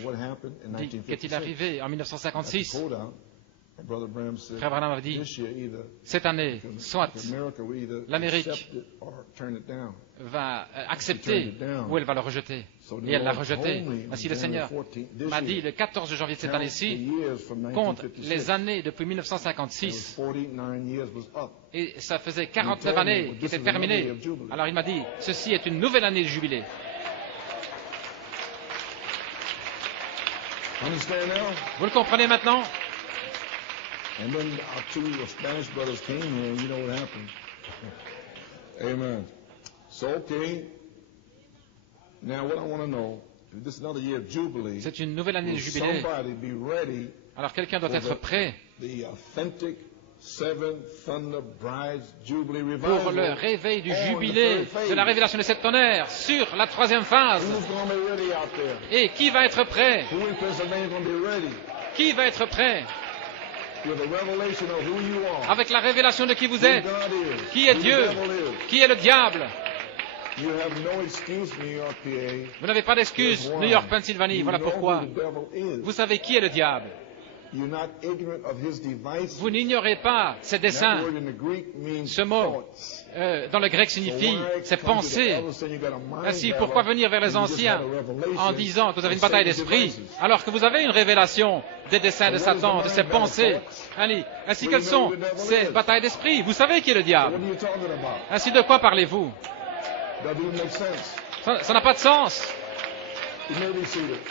qu'est-il arrivé en 1956? Frère Branham a dit, cette année, soit l'Amérique va accepter ou elle va le rejeter. Et elle l'a rejeté. Ainsi le Seigneur m'a dit le 14 janvier de cette année-ci, compte les années depuis 1956. Et ça faisait 49 années qui étaient terminées. Alors il m'a dit, ceci est une nouvelle année de jubilé. Vous le comprenez maintenant? And then our two Spanish brothers came here, and you know what happened. Amen. So, okay. Now, what I want to know, this is another year of Jubilee. C'est une nouvelle année de jubilé. Alors, quelqu'un doit être prêt pour le réveil du jubilé de la révélation des 7 tonnerres sur la troisième phase. Et qui va être prêt? Qui va être prêt? Avec la révélation de qui vous êtes, qui est Dieu, qui est le diable. Vous n'avez pas d'excuse, New York, Pennsylvanie, voilà pourquoi. Vous savez qui est le diable. Vous n'ignorez pas ses desseins. Ce mot, dans le grec, signifie ses pensées. Ainsi, pourquoi venir vers les anciens en disant que vous avez une bataille d'esprit, alors que vous avez une révélation des desseins de Satan, de ses pensées? Ainsi, quelles sont ces batailles d'esprit? Vous savez qui est le diable. Ainsi, de quoi parlez-vous? Ça n'a pas de sens.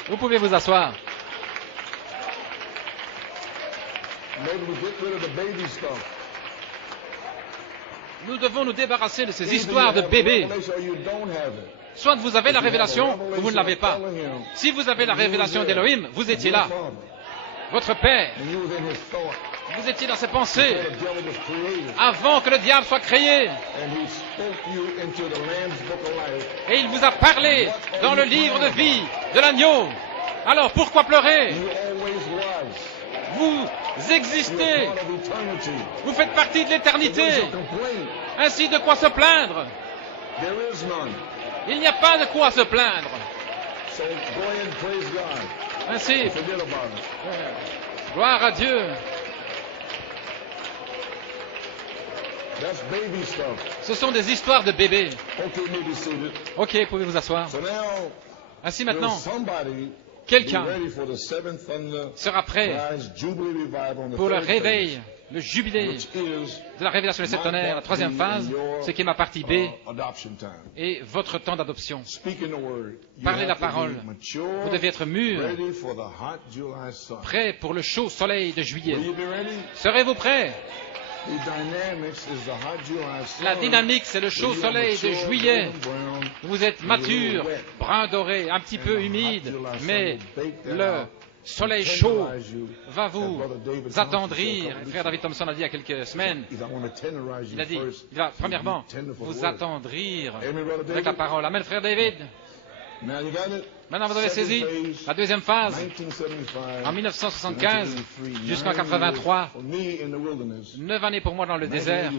Vous pouvez vous asseoir. Nous devons nous débarrasser de ces histoires de bébés. Soit vous avez la révélation, ou vous ne l'avez pas. Si vous avez la révélation d'Élohim, vous étiez là. Votre Père, vous étiez dans ses pensées avant que le diable soit créé. Et il vous a parlé dans le livre de vie de l'agneau. Alors pourquoi pleurer? Vous existez. Vous faites partie de l'éternité. Ainsi, de quoi se plaindre? Il n'y a pas de quoi se plaindre. Ainsi, gloire à Dieu. Ce sont des histoires de bébés. Ok, pouvez vous asseoir. Ainsi maintenant, quelqu'un sera prêt pour le réveil, le jubilé de la révélation des 7 tonnerres, la troisième phase, ce qui est ma partie B, et votre temps d'adoption. Parlez la parole. Vous devez être mûr, prêt pour le chaud soleil de juillet. Serez-vous prêts? La dynamique, c'est le chaud soleil de juillet. Vous êtes mature, brun doré, un petit peu humide, mais le soleil chaud va vous attendrir. Le frère David Thompson a dit il y a quelques semaines, il a dit, il va premièrement vous attendrir avec la parole. Amen, frère David. Maintenant, vous avez saisi la deuxième phase, en 1975 jusqu'en 83, 9 années pour moi dans le désert,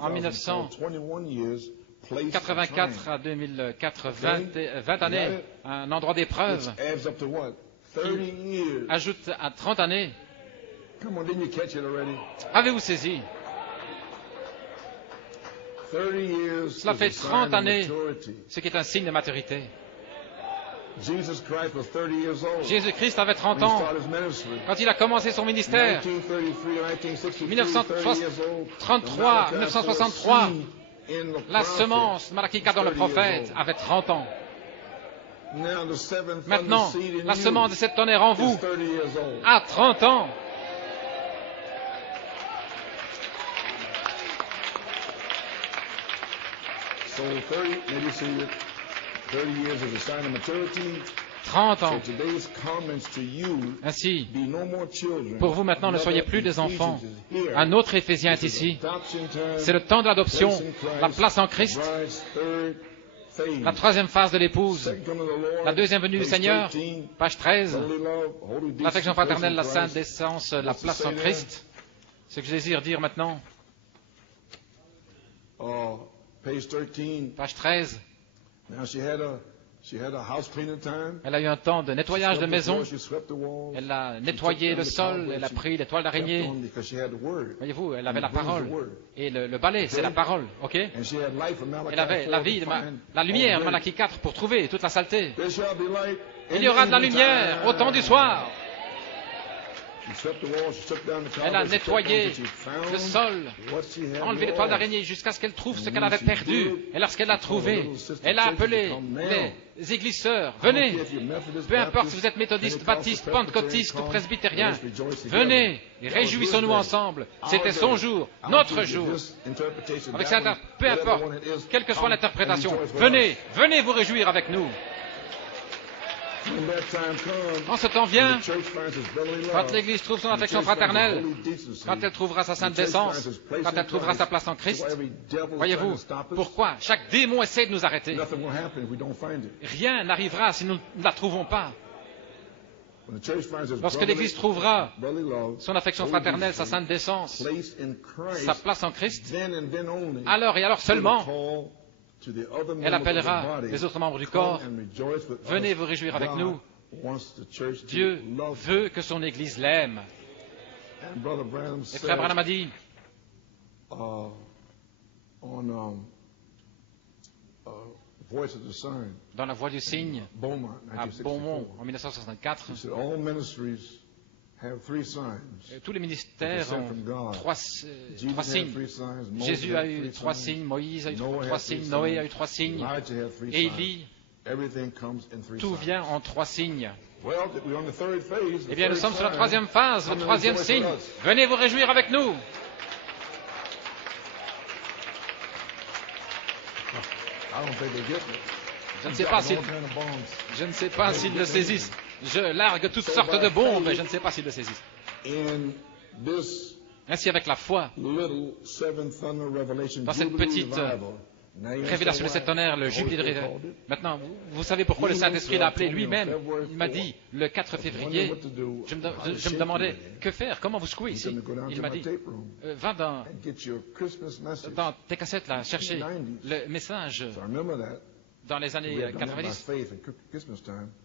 en 1984 à 2004, 20 années, un endroit d'épreuve, qui ajoute à 30 années. Avez-vous saisi? Cela fait 30 années, ce qui est un signe de maturité. Jésus-Christ avait 30 ans quand il a commencé son ministère. 1933, 1963, la semence Malachi 4 dans le prophète avait 30 ans. Maintenant, la semence de cette tonnerre en vous a 30 ans. So 30 years is a sign of maturity. 30 ans. Ainsi, pour vous maintenant, ne soyez plus des enfants. Un autre Éphésiens est ici. C'est le temps de l'adoption, la place en Christ, la troisième phase de l'épouse, la deuxième venue du Seigneur, page 13, l'affection fraternelle, la sainte décence, la place en Christ. Ce que je désire dire maintenant, page 13. Elle a eu un temps de nettoyage de maison. Elle a nettoyé le sol. Elle a pris les toiles d'araignée. Voyez-vous, elle avait la parole. Et le balai, c'est la parole. Ok? Elle avait la vie, la lumière, Malachi 4, pour trouver toute la saleté. Il y aura de la lumière au temps du soir. Elle a nettoyé le sol, enlevé les toiles d'araignée jusqu'à ce qu'elle trouve ce qu'elle avait perdu. Et lorsqu'elle l'a trouvé, elle a appelé les églises sœurs. Venez, peu importe si vous êtes méthodiste, baptiste, pentecôtiste ou presbytérien, venez et réjouissons-nous ensemble. C'était son jour, notre jour. Avec ça, peu importe, quelle que soit l'interprétation, venez vous réjouir avec nous. Quand ce temps vient, quand l'Église trouve son affection fraternelle, quand elle trouvera sa sainte décence, quand elle trouvera sa place en Christ, voyez-vous, pourquoi chaque démon essaie de nous arrêter? Rien n'arrivera si nous ne la trouvons pas. Lorsque l'Église trouvera son affection fraternelle, sa sainte décence, sa place en Christ, alors et alors seulement, elle appellera les autres membres du corps. Venez vous réjouir avec nous. Dieu veut que son Église l'aime. Et frère Branham a dit, dans la voix du cygne, à Beaumont, en 1964, tous les ministères ont trois signes. Jésus a eu 3 signes, Moïse a eu 3 signes, Noé a eu 3 signes, et Élie, tout vient en 3 signes. Eh bien, nous sommes sur la 3e phase, le 3e signe. Venez vous réjouir avec nous. Je ne sais pas s'ils le saisissent. Je largue toutes sortes de bombes, mais je ne sais pas s'ils le saisissent. Ainsi, avec la foi, dans cette petite révélation de cet tonnerre, le jubilé de révélation. Maintenant, vous savez pourquoi le Saint-Esprit l'a appelé lui-même. Il m'a dit, le 4 février, je me demandais, que faire? Comment vous secouer ici? Il m'a dit, va dans tes cassettes, là, chercher le message dans les années 90,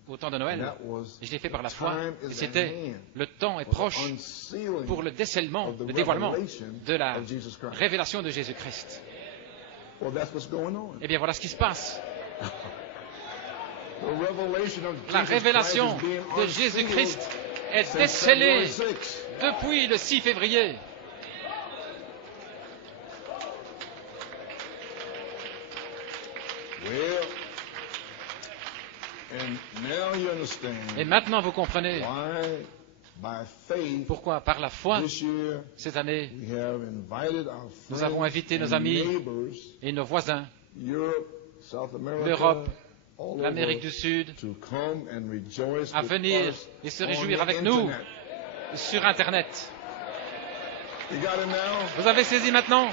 au temps de Noël, et je l'ai fait par la foi, et c'était le temps est proche pour le décèlement, le dévoilement de la révélation de Jésus-Christ. Eh bien, voilà ce qui se passe. La révélation de Jésus-Christ est décélée depuis le 6 février. Et maintenant vous comprenez pourquoi, par la foi, cette année, nous avons invité nos amis et nos voisins, l'Europe, l'Amérique du Sud, à venir et se réjouir avec nous sur Internet. Vous avez saisi maintenant?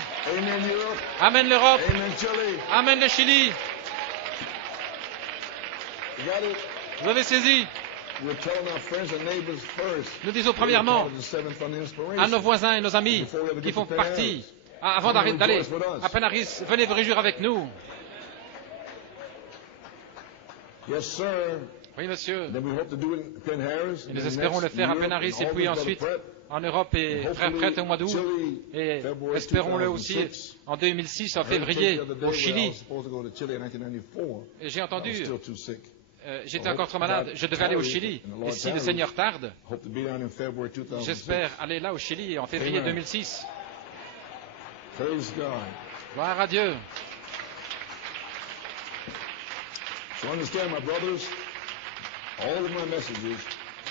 Amen l'Europe. Amen le Chili. Vous avez saisi? Nous disons premièrement à nos voisins et nos amis qui font partie, avant d'aller à Penn-Harris, venez vous réjouir avec nous. Oui, monsieur. Et nous espérons le faire à Penn-Harris et puis ensuite en Europe et Frère Prêtre au mois d'août. Et espérons-le aussi en 2006, en février, au Chili. Et j'ai entendu J'étais encore trop malade. Je devais aller au Chili. Et si le Seigneur tarde, j'espère aller là au Chili en février 2006. Gloire à Dieu.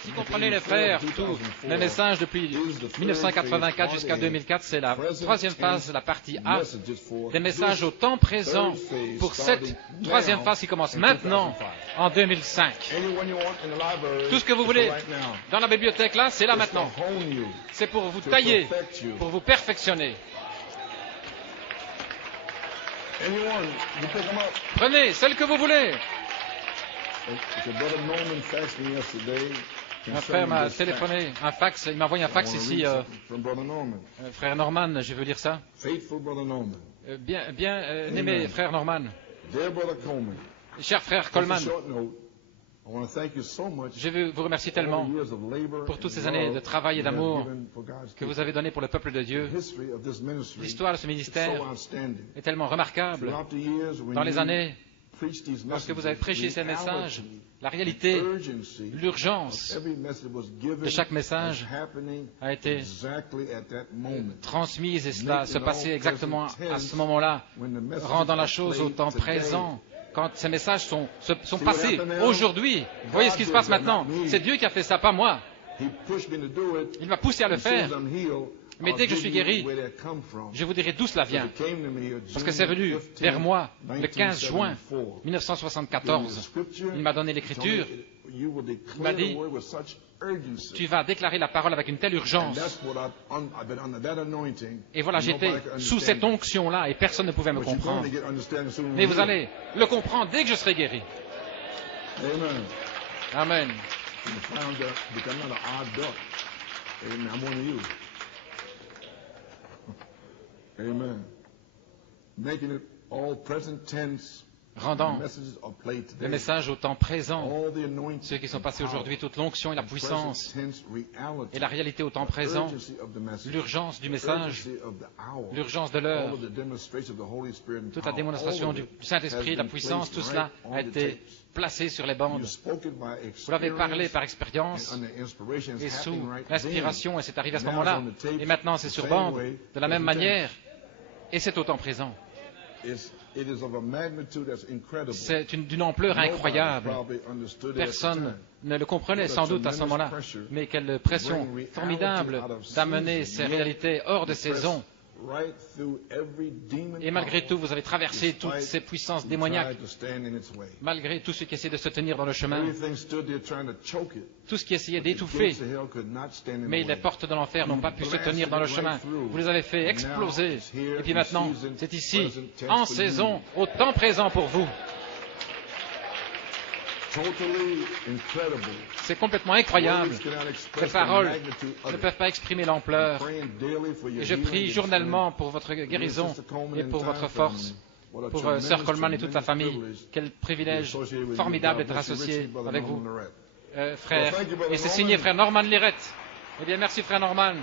Si vous comprenez les frères, tous les messages depuis 1984 jusqu'à 2004, c'est la troisième phase, la partie A, des messages au temps présent pour cette troisième phase qui commence maintenant en 2005. Tout ce que vous voulez dans la bibliothèque là, c'est là maintenant. C'est pour vous tailler, pour vous perfectionner. Prenez celle que vous voulez. Un frère m'a téléphoné, un fax, il m'a envoyé un fax ici. Frère Norman, je veux lire ça. Bien aimé frère Norman. Cher frère Coleman, je veux vous remercier tellement pour toutes ces années de travail et d'amour que vous avez donné pour le peuple de Dieu. L'histoire de ce ministère est tellement remarquable. Dans les années, lorsque vous avez prêché ces messages, la réalité, l'urgence de chaque message a été transmise et cela se passait exactement à ce moment-là, rendant la chose au temps présent. Quand ces messages sont passés aujourd'hui, voyez ce qui se passe maintenant. C'est Dieu qui a fait ça, pas moi. Il m'a poussé à le faire. Mais dès que je suis guéri, je vous dirai d'où cela vient. Parce que c'est venu vers moi le 15 juin 1974. Il m'a donné l'écriture. Il m'a dit, tu vas déclarer la parole avec une telle urgence. Et voilà, j'étais sous cette onction-là et personne ne pouvait me comprendre. Mais vous allez le comprendre dès que je serai guéri. Amen. Amen. Making it all present tense. Rendant les messages au temps présent, ceux qui sont passés aujourd'hui, toute l'onction et la puissance, et la réalité au temps présent, l'urgence du message, l'urgence de l'heure, toute la démonstration du Saint-Esprit, la puissance, tout cela a été placé sur les bandes. Vous l'avez parlé par expérience et sous l'inspiration, et c'est arrivé à ce moment-là. Et maintenant, c'est sur bande, de la même manière, et c'est au temps présent. C'est d'une ampleur incroyable. Personne ne le comprenait sans doute à ce moment-là, mais quelle pression formidable d'amener ces réalités hors de saison. Et malgré tout, vous avez traversé toutes ces puissances démoniaques, malgré tout ce qui essayait de se tenir dans le chemin, tout ce qui essayait d'étouffer, mais les portes de l'enfer n'ont pas pu se tenir dans le chemin. Vous les avez fait exploser, et puis maintenant, c'est ici, en saison, au temps présent pour vous. C'est complètement incroyable. Ces paroles ne peuvent pas exprimer l'ampleur. Et je prie journellement pour votre guérison et pour votre force, pour Sœur Coleman et toute sa famille. Quel privilège formidable d'être associé avec vous, frère. Et c'est signé frère Norman Lirette. Eh bien, merci frère Norman.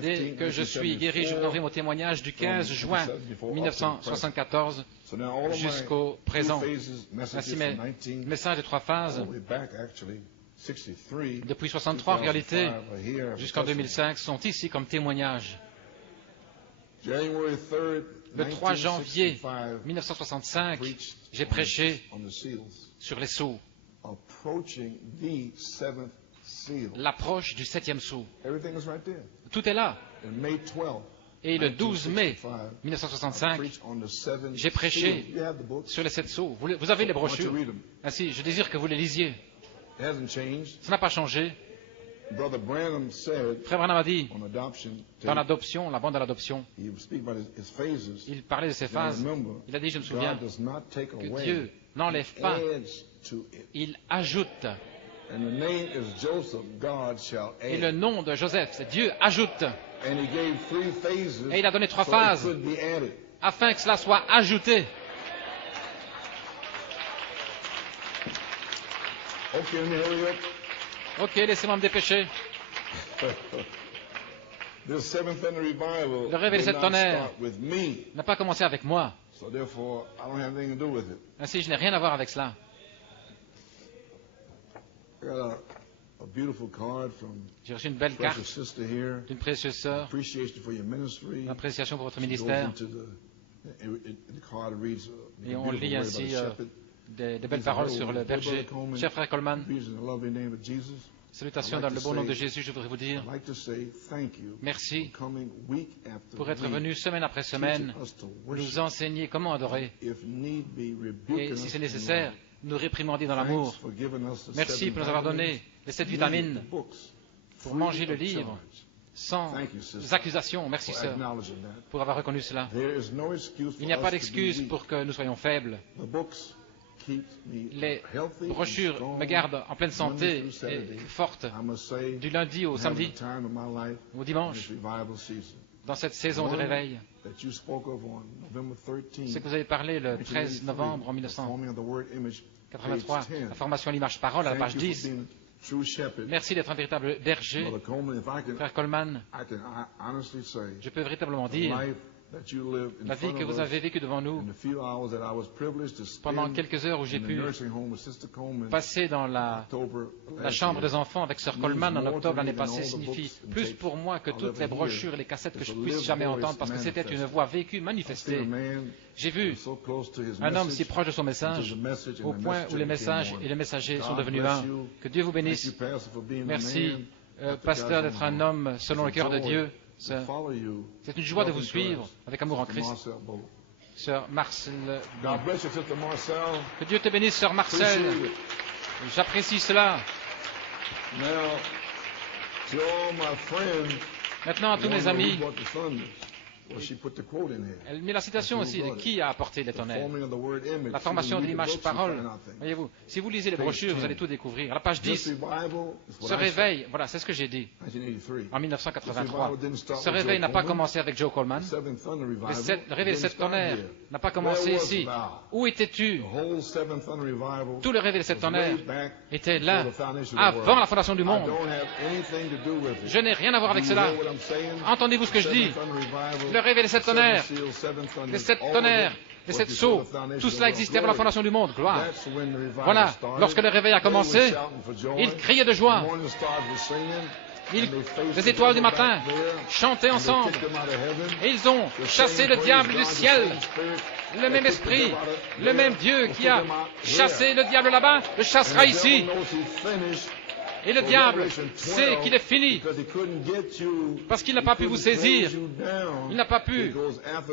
Dès que je suis guéri, je vous donnerai mon témoignage du 15 juin 1974 jusqu'au présent. Ainsi, mes messages de trois phases, depuis 63 en réalité, jusqu'en 2005, sont ici comme témoignages. Le 3 janvier 1965, j'ai prêché sur les sceaux. L'approche du septième sceau. Tout est là. Et le 12 mai 1965, j'ai prêché sur les 7 sceaux. Vous avez les brochures. Ainsi, je désire que vous les lisiez. Ça n'a pas changé. Frère Branham a dit, dans l'adoption, la bande à l'adoption, il parlait de ces phases. Il a dit, je me souviens, que Dieu n'enlève pas, il ajoute. Et le nom de Joseph, c'est Dieu ajoute. Et il a donné 3 phases afin que cela soit ajouté. Ok, laissez-moi me dépêcher. Le réveil des sept tonnerres n'a pas commencé avec moi. Ainsi, je n'ai rien à voir avec cela. J'ai reçu une belle carte d'une précieuse sœur, une appréciation pour votre ministère. Et on lit ainsi des belles paroles sur le berger. Cher frère Coleman, salutations dans le bon nom de Jésus, je voudrais vous dire merci pour être venu semaine après semaine nous enseigner comment adorer. Et si c'est nécessaire, nous réprimander dans l'amour. Merci pour nous avoir donné les 7 vitamines pour manger le livre sans accusation. Merci, sœur, pour avoir reconnu cela. Il n'y a pas d'excuse pour que nous soyons faibles. Les brochures me gardent en pleine santé et forte du lundi au samedi, au dimanche, dans cette saison de réveil. Ce que vous avez parlé le 13 novembre en 1983, la formation à l'image parole à la page 10. Merci d'être un véritable berger, frère Coleman. Je peux véritablement dire la vie que vous avez vécue devant nous pendant quelques heures où j'ai pu passer dans la chambre des enfants avec Sœur Coleman en octobre l'année passée signifie plus pour moi que toutes les brochures et les cassettes que je puisse jamais entendre parce que c'était une voix vécue, manifestée. J'ai vu un homme si proche de son message au point où les messages et les messagers sont devenus un. Que Dieu vous bénisse. Merci, pasteur, d'être un homme selon le cœur de Dieu. C'est une joie de vous suivre avec amour en Christ. Sœur Marcel, que Dieu te bénisse, Sœur Marcel. J'apprécie cela. Maintenant, à tous mes amis, elle met la citation aussi de qui a apporté les tonnerres. La formation de l'image parole. Voyez-vous, si vous lisez les brochures, vous allez tout découvrir. À la page 10, ce réveil, voilà, c'est ce que j'ai dit en 1983. Ce réveil n'a pas commencé avec Joe Coleman. Le réveil des 7 tonnerres n'a pas commencé ici. Où étais-tu? Tout le réveil des 7 tonnerres était là, avant la fondation du monde. Je n'ai rien à voir avec cela. Entendez-vous ce que je dis? Le réveil des 7 tonnerres, les 7 tonnerres, les 7 sceaux, tout cela existait avant la fondation du monde, gloire. Voilà, lorsque le réveil a commencé, ils criaient de joie. Les étoiles du matin chantaient ensemble et ils ont chassé le diable du ciel. Le même esprit, le même Dieu qui a chassé le diable là-bas, le chassera ici. Et le diable sait qu'il est fini parce qu'il n'a pas pu vous saisir, il n'a pas pu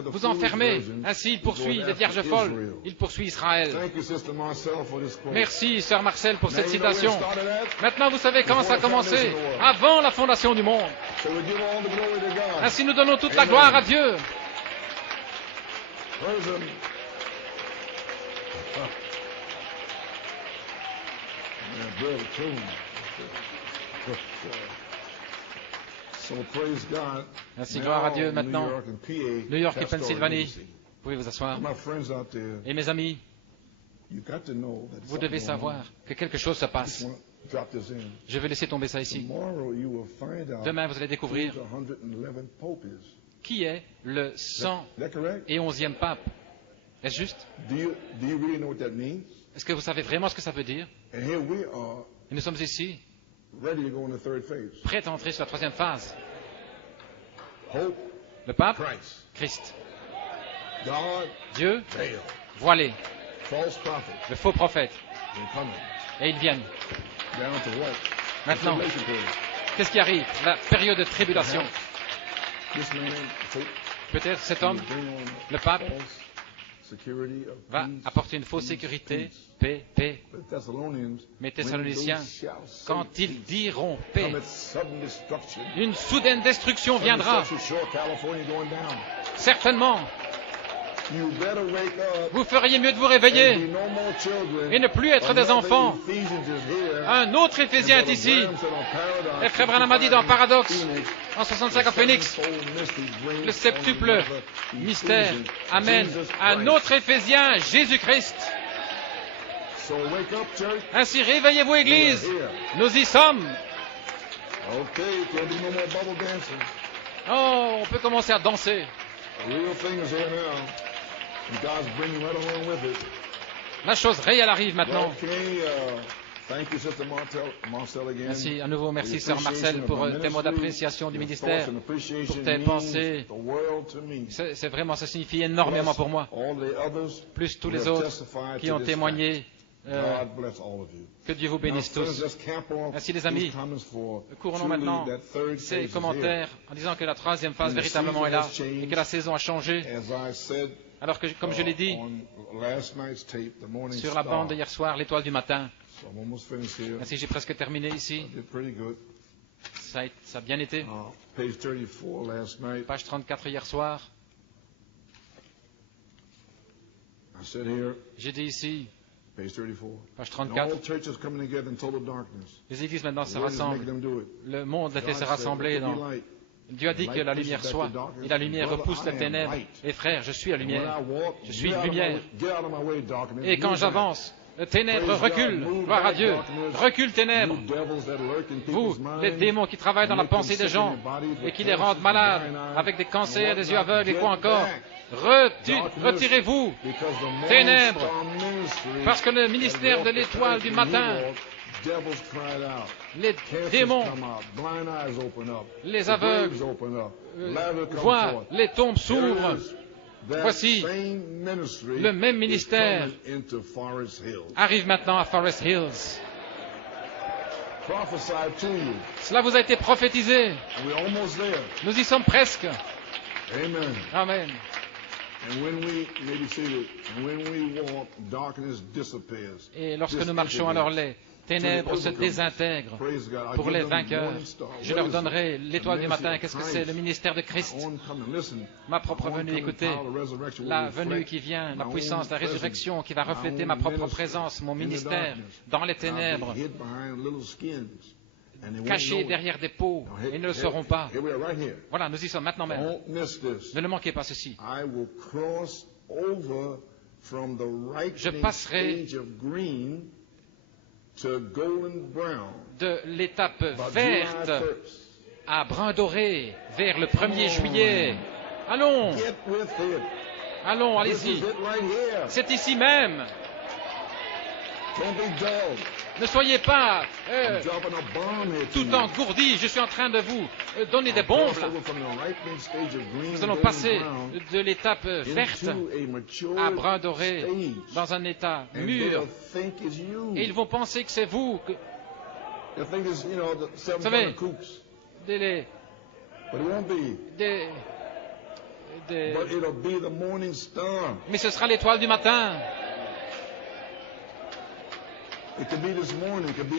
vous enfermer. Ainsi, il poursuit les vierges folles, il poursuit Israël. Merci, Sœur Marcel, pour cette citation. Maintenant, vous savez comment ça a commencé, avant la fondation du monde. Ainsi, nous donnons toute la gloire à Dieu. Ainsi, gloire à Dieu maintenant. New York et Pennsylvanie. Vous pouvez vous asseoir. Et mes amis, vous devez savoir que quelque chose se passe. Je vais laisser tomber ça ici. Demain, vous allez découvrir qui est le 111e pape. Est-ce juste? Est-ce que vous savez vraiment ce que ça veut dire? Et nous sommes ici, prêts à entrer sur la 3e phase. Le pape, Christ. Dieu, voilé. Le faux prophète. Et ils viennent. Maintenant, qu'est-ce qui arrive? La période de tribulation. Peut-être cet homme, le pape, va apporter une fausse sécurité, paix, paix. Mais Thessaloniciens, quand ils diront paix, une soudaine destruction viendra. Certainement. Vous feriez mieux de vous réveiller et ne plus être des enfants. Un autre Éphésien est ici. Et Frère Branham a dit dans Paradoxe, en 65 à Phoenix, le septuple mystère amène un autre Éphésien, Jésus-Christ. Ainsi, réveillez-vous, Église. Nous y sommes. Oh, on peut commencer à danser. La chose réelle arrive maintenant. Merci à nouveau, merci Sœur Marcel pour tes mots d'appréciation du ministère, pour tes pensées. C'est vraiment, ça signifie énormément pour moi. Plus tous les autres qui ont témoigné. Que Dieu vous bénisse tous. Merci les amis. Courons maintenant ces commentaires en disant que la troisième phase véritablement est là et que la saison a changé. Alors que, comme je l'ai dit, sur la bande hier soir, l'étoile du matin. Merci, j'ai presque terminé ici. Ça a bien été. Page 34 hier soir. J'ai dit ici, page 34, les églises maintenant se rassemblent. Le monde était se rassembler. Dieu a dit que la lumière soit, et la lumière repousse les ténèbres. Et frères, je suis la lumière. Je suis lumière. Et quand j'avance, les ténèbres reculent. Gloire à Dieu. Recule ténèbres. Vous, les démons qui travaillent dans la pensée des gens et qui les rendent malades avec des cancers, des yeux aveugles et quoi encore. Retirez-vous, ténèbres, parce que le ministère de l'étoile du matin, les démons, les aveugles voient, les tombes s'ouvrent. Voici, le même ministère arrive maintenant à Forest Hills. Cela vous a été prophétisé. Nous y sommes presque. Amen. Et lorsque nous marchons, alors les ténèbres se désintègrent pour les vainqueurs. Je leur donnerai l'étoile du matin. Qu'est-ce que c'est? Le ministère de Christ. Ma propre venue, écoutez, la venue qui vient, la puissance, la résurrection qui va refléter ma propre présence, mon ministère dans les ténèbres, cachés derrière des peaux, et ne le sauront pas. Voilà, nous y sommes maintenant même. Ne le manquez pas ceci. Je passerai de l'étape verte à brun doré vers le 1er juillet. Allons, allons, allez-y. C'est ici même. Ne soyez pas tout engourdi. Je suis en train de vous donner des bombes. Nous allons passer de l'étape verte à brun doré dans un état mûr. Et ils vont penser que c'est vous. Vous savez, mais ce sera l'étoile du matin.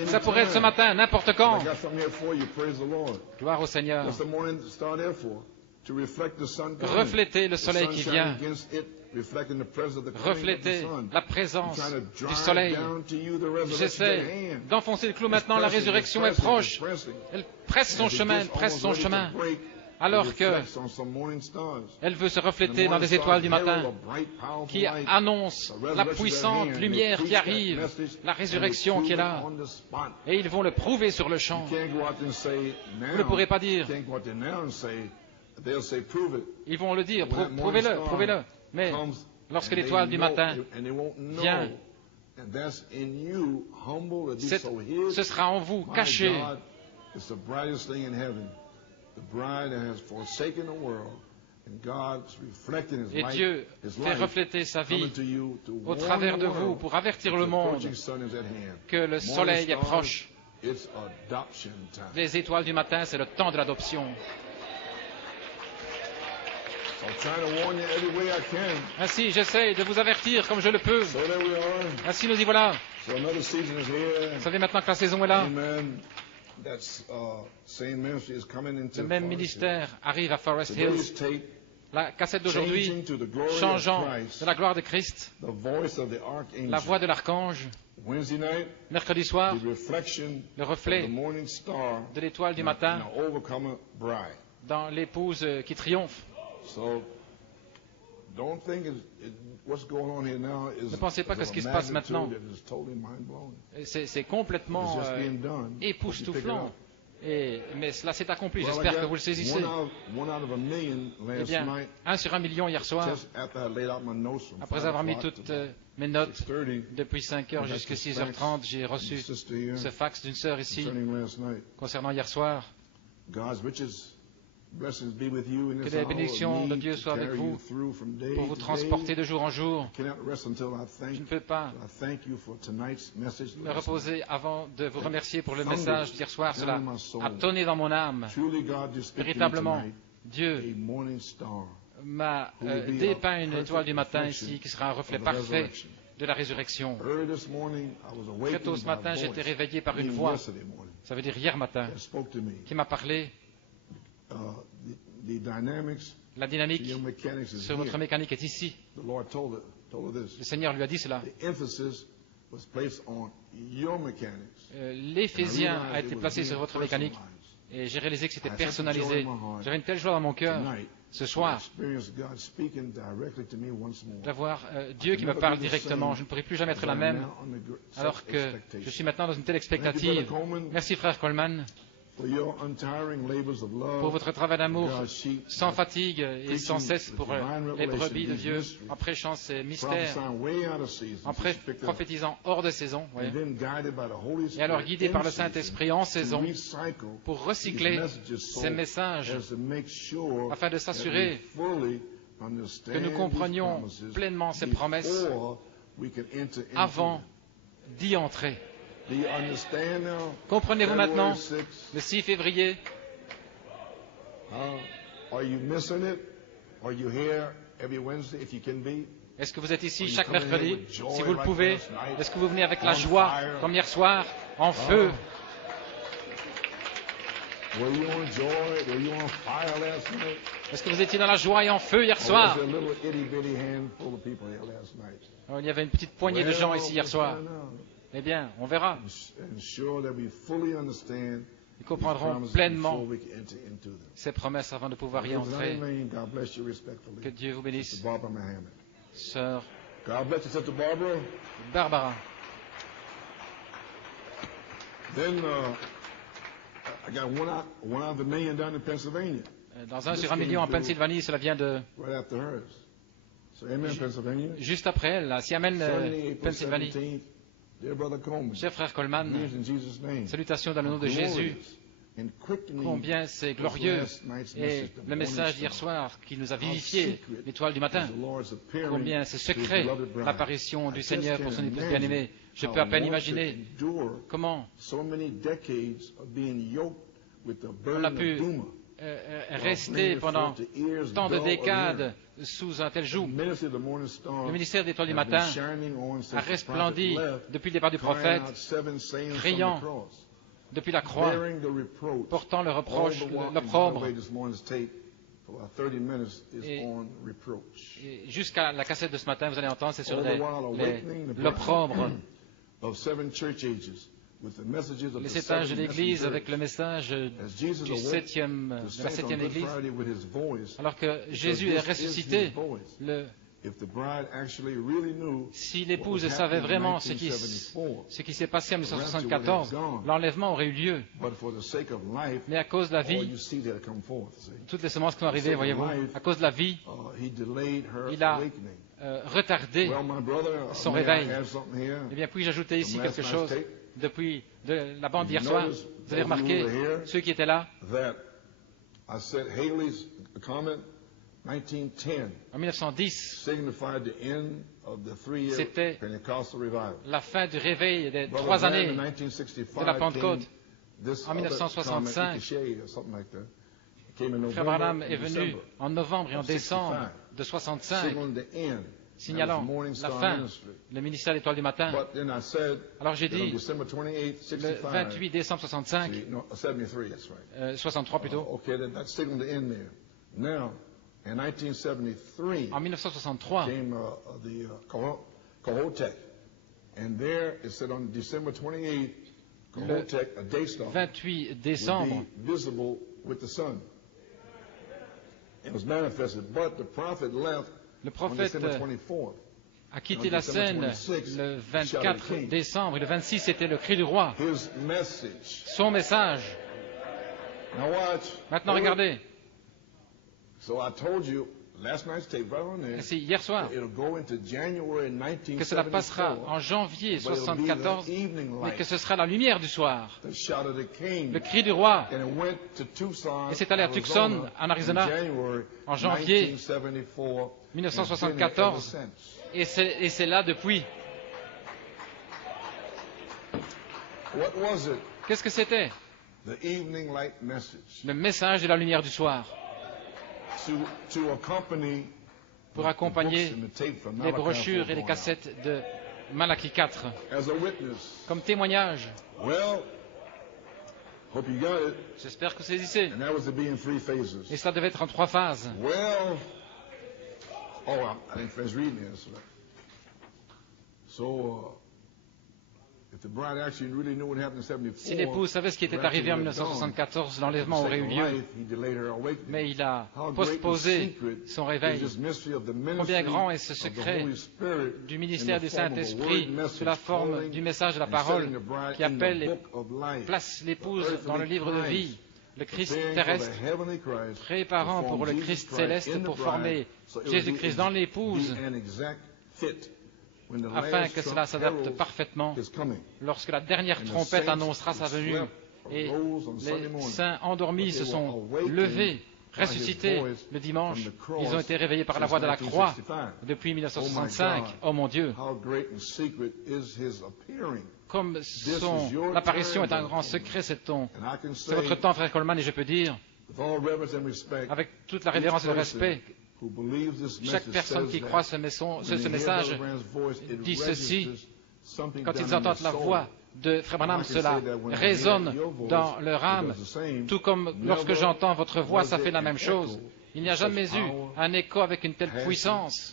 Ça pourrait être ce matin, n'importe quand. Gloire au Seigneur. Reflétez le soleil qui vient. Reflétez la présence du soleil. J'essaie d'enfoncer le clou maintenant. La résurrection est proche. Elle presse son chemin, elle presse son chemin. Alors qu'elle veut se refléter dans les étoiles du matin qui annoncent la puissante lumière qui arrive, la résurrection qui est là. Et ils vont le prouver sur le champ. Vous ne pourrez pas dire. Ils vont le dire, prouvez-le, prouvez-le. Mais lorsque l'étoile du matin vient, ce sera en vous, caché. Et Dieu fait refléter sa vie au travers de vous pour avertir le monde que le soleil est proche. Les étoiles du matin, c'est le temps de l'adoption. Ainsi, j'essaie de vous avertir comme je le peux. Ainsi, nous y voilà. Vous savez maintenant que la saison est là. Le même ministère arrive à Forest Hills. La cassette d'aujourd'hui, changeant de la gloire de Christ, la voix de l'archange. Mercredi soir, le reflet de l'étoile du matin dans l'épouse qui triomphe. Ne pensez pas que ce qui se passe maintenant, c'est complètement époustouflant. Mais cela s'est accompli, j'espère que vous le saisissez. Eh bien, 1 sur 1 million hier soir, après avoir mis toutes mes notes, depuis 5 heures jusqu'à 6h30, j'ai reçu ce fax d'une sœur ici concernant hier soir. Que les bénédictions de Dieu soient avec vous pour vous transporter de jour en jour. Je ne peux pas me reposer avant de vous remercier pour le message d'hier soir. Cela a tonné dans mon âme. Véritablement, Dieu m'a dépeint une étoile du matin ici qui sera un reflet parfait de la résurrection. Très tôt ce matin, j'ai été réveillé par une voix, ça veut dire hier matin, qui m'a parlé. La dynamique sur votre mécanique est ici. Le Seigneur lui a dit cela. L'Éphésien a été placé sur votre mécanique et j'ai réalisé que c'était personnalisé. J'avais une telle joie dans mon cœur ce soir d'avoir Dieu qui me parle directement. Je ne pourrai plus jamais être la même alors que je suis maintenant dans une telle expectative. Merci frère Coleman pour votre travail d'amour sans fatigue et sans cesse pour les brebis de Dieu, en prêchant ces mystères, en prophétisant hors de saison, et alors guidé par le Saint-Esprit en saison pour recycler ces messages afin de s'assurer que nous comprenions pleinement ces promesses avant d'y entrer. Comprenez-vous maintenant, le 6 février, est-ce que vous êtes ici chaque mercredi? Si vous le pouvez, est-ce que vous venez avec la joie, comme hier soir, en feu? Est-ce que vous étiez dans la joie et en feu hier soir? Oh, il y avait une petite poignée de gens ici hier soir. Eh bien, on verra. Ils comprendront pleinement ces promesses avant de pouvoir y entrer. Que Dieu vous bénisse. Sœur Barbara. Dans 1 sur 1 million en Pennsylvanie, cela vient de... Juste après elle, la Siamen, Pennsylvanie. Cher frère Coleman, salutations dans le nom de Jésus. Combien c'est glorieux. Et le message d'hier soir qui nous a vivifié, l'étoile du matin, combien c'est secret l'apparition du Seigneur pour son épouse bien-aimée. Je peux à peine imaginer comment on a pu rester pendant tant de décades sous un tel joug. Le ministère des étoiles du matin a resplendi depuis le départ du prophète, criant depuis la croix, portant l'opprobre. Et jusqu'à la cassette de ce matin, vous allez entendre, c'est sur l'opprobre. Les 7 âges de l'Église avec le message de la 7e Église. Alors que Jésus est ressuscité, si l'épouse savait vraiment ce qui s'est passé en 1974, l'enlèvement aurait eu lieu. Mais à cause de la vie, toutes les semences qui sont arrivées, voyez-vous, à cause de la vie, il a retardé son réveil. Eh bien, puis-je ajouter ici quelque chose depuis la bande d'hier soir? Vous avez remarqué, ceux qui étaient là, en 1910, c'était la fin du réveil des 3 années de la Pentecôte. En 1965, Frère Branham est venu en novembre et en décembre de 65, signalant la fin, le ministère de l'Étoile du matin. Alors j'ai dit, le 28 décembre 65, 63 plutôt, en 1963, le 28 décembre, le prophète a quitté la scène le 24 décembre et le 26 c'était le cri du roi. Son message Maintenant, regardez. So I told you last night's tape right on there. C'est hier soir It'll go into January 1974, que cela passera en janvier 74, mais que ce sera la lumière du soir, the shout of the king. le cri du roi. And it went to Tucson, Et c'est allé à Tucson, en Arizona, en janvier 1974, et c'est là depuis. What was it? Qu'est-ce que c'était? The evening light message. Le message de la lumière du soir. Pour accompagner les brochures et les cassettes de Malachie 4 comme témoignage. J'espère que vous saisissez. Et ça devait être en 3 phases. Si l'époux savait ce qui était arrivé en 1974, l'enlèvement aurait eu lieu, mais il a postposé son réveil. Combien grand est ce secret du ministère du Saint-Esprit sous la forme du message de la parole qui appelle et place l'épouse dans le livre de vie, le Christ terrestre, préparant pour le Christ céleste pour former Jésus-Christ dans l'épouse, afin que cela s'adapte parfaitement lorsque la dernière trompette annoncera sa venue. Et les saints endormis se sont levés, ressuscités le dimanche. Ils ont été réveillés par la voix de la croix depuis 1965. Oh mon Dieu! Comme l'apparition est un grand secret, c'est votre temps, frère Coleman, et je peux dire, avec toute la révérence et le respect, chaque personne qui croit ce message dit ceci, quand ils entendent la voix de Frère Branham, cela résonne dans leur âme, tout comme lorsque j'entends votre voix, ça fait la même chose. Il n'y a jamais eu un écho avec une telle puissance,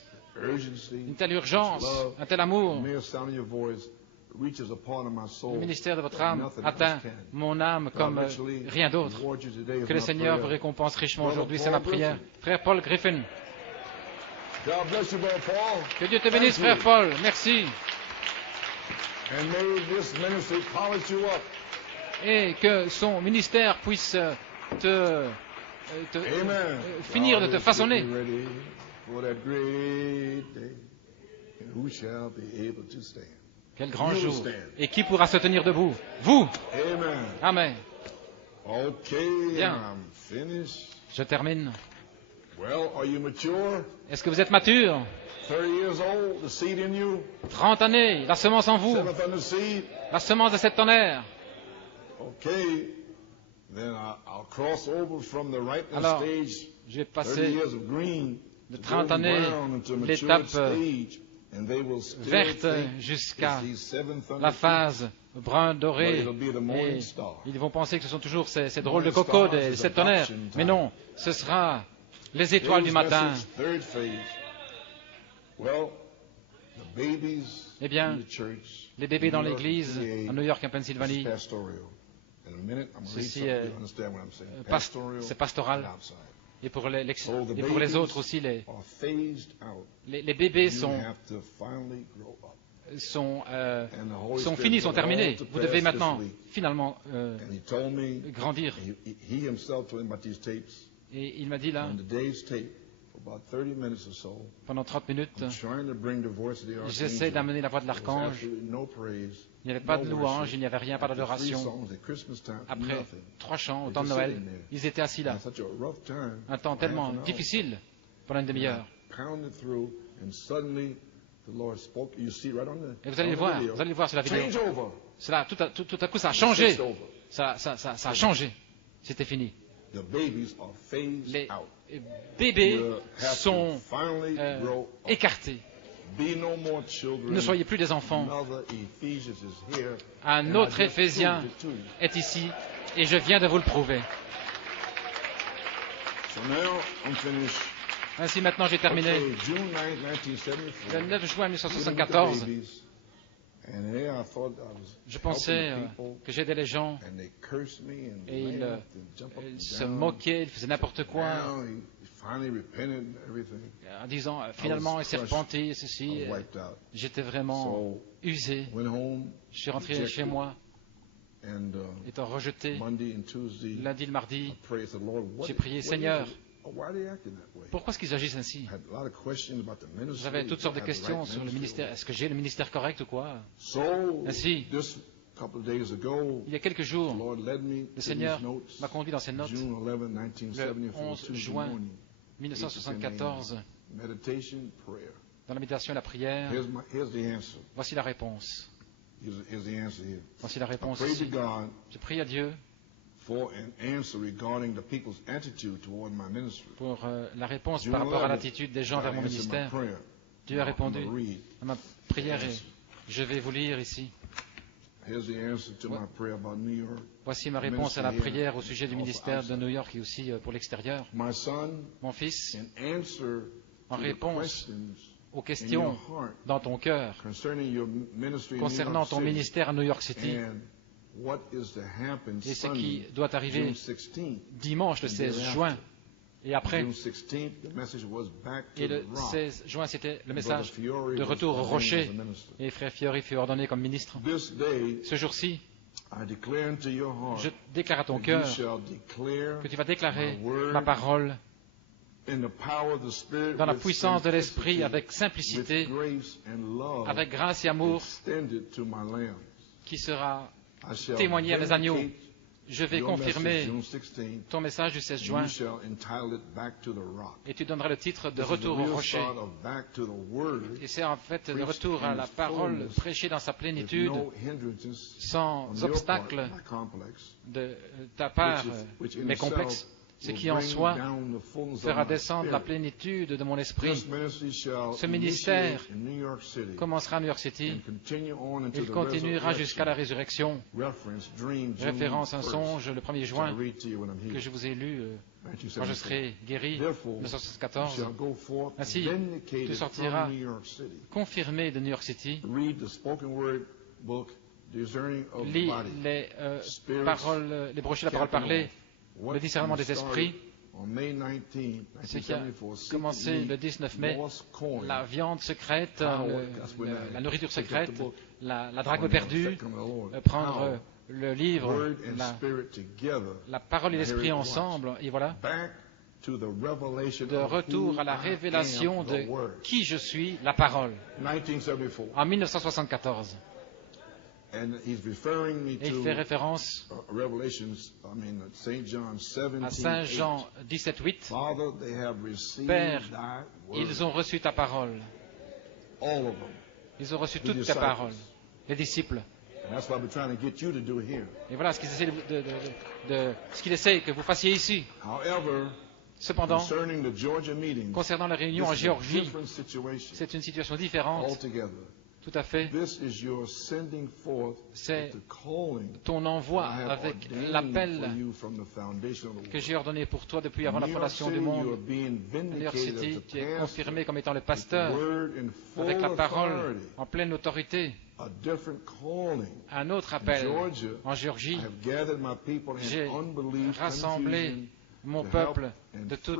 une telle urgence, un tel amour. Le ministère de votre âme atteint mon âme comme rien d'autre. Que le Seigneur vous récompense richement aujourd'hui, c'est ma prière. Frère Paul Griffin. Que Dieu te bénisse, frère Paul. Merci. Et que son ministère puisse finir de te façonner. Quel grand jour. Et qui pourra se tenir debout? Vous. Amen. Bien. Je termine. Est-ce que vous êtes mature? 30 années, la semence en vous. La semence de cette tonnerre. Alors, je vais passer de 30 années l'étape verte jusqu'à la phase brun doré. Et ils vont penser que ce sont toujours ces drôles de coco de cette tonnerre. Mais non, ce sera les étoiles du matin. Eh bien, les bébés dans l'église à New York, en Pennsylvanie, ceci c'est pastoral. Et pour les autres aussi, les bébés sont finis, sont terminés. Vous devez maintenant, finalement, grandir. Et il m'a dit là, pendant 30 minutes, j'essaie d'amener la voix de l'archange. Il n'y avait pas de louange, il n'y avait rien, pas d'adoration. Après 3 chants au temps de Noël, ils étaient assis là. Un temps tellement difficile pendant une demi-heure. Et vous allez le voir sur la vidéo. Cela, tout à coup, ça a changé. Ça a changé. C'était fini. Les bébés sont écartés. Ne soyez plus des enfants. Un autre Éphésien est ici et je viens de vous le prouver. Ainsi maintenant j'ai terminé. Le 9 juin 1974, je pensais que j'aidais les gens et ils se moquaient, ils faisaient n'importe quoi en disant finalement il s'est repenti, ceci. J'étais vraiment usé. Je suis rentré chez moi étant rejeté lundi et le mardi, j'ai prié, Seigneur, pourquoi est-ce qu'ils agissent ainsi? J'avais toutes sortes de questions sur le ministère. Est-ce que j'ai le ministère correct ou quoi? Ainsi, il y a quelques jours, le Seigneur m'a conduit dans ses notes le 11 juin 1974 dans la méditation et la prière. Voici la réponse. Voici la réponse ici. Je prie à Dieu pour la réponse par rapport à l'attitude des gens vers mon ministère. Dieu a répondu à ma prière et je vais vous lire ici. Voici ma réponse à la prière au sujet du ministère de New York et aussi pour l'extérieur. Mon fils, en réponse aux questions dans ton cœur concernant ton ministère à New York City et ce qui doit arriver dimanche le 16 juin et après. Et le 16 juin, c'était le message de retour au rocher et frère Fiori fut ordonné comme ministre. Ce jour-ci, je déclare à ton cœur que tu vas déclarer ma parole dans la puissance de l'Esprit, avec simplicité, avec grâce et amour, qui sera témoigné à mes agneaux. Je vais confirmer ton message du 16 juin et tu donneras le titre de Retour au rocher. Et c'est en fait le retour à la parole prêchée dans sa plénitude, sans obstacle de ta part, mes complexes. Ce qui en soi fera descendre la plénitude de mon esprit. Ce ministère commencera à New York City. Il continuera jusqu'à la résurrection. Référence à un songe le 1er juin que je vous ai lu quand je serai guéri, 1974. Ainsi, tu sortiras confirmé de New York City. Lis les brochures de la parole parlée. Le discernement des esprits, ce qui a commencé le 19 mai, la viande secrète, la nourriture secrète, la drague perdue, prendre le livre, la parole et l'esprit ensemble, et voilà, de retour à la révélation de qui je suis, la parole, en 1974. Et il fait référence à Saint Jean 17:8. Père, ils ont reçu ta parole. Ils ont reçu toute ta parole, les disciples. Et voilà ce qu'il essaie que vous fassiez ici. Cependant, concernant la réunion en Géorgie, c'est une situation différente. Tout à fait. C'est ton envoi avec l'appel que j'ai ordonné pour toi depuis avant la fondation du monde. New York City, tu es confirmé comme étant le pasteur avec la parole en pleine autorité. Un autre appel en Géorgie. J'ai rassemblé mon peuple de toute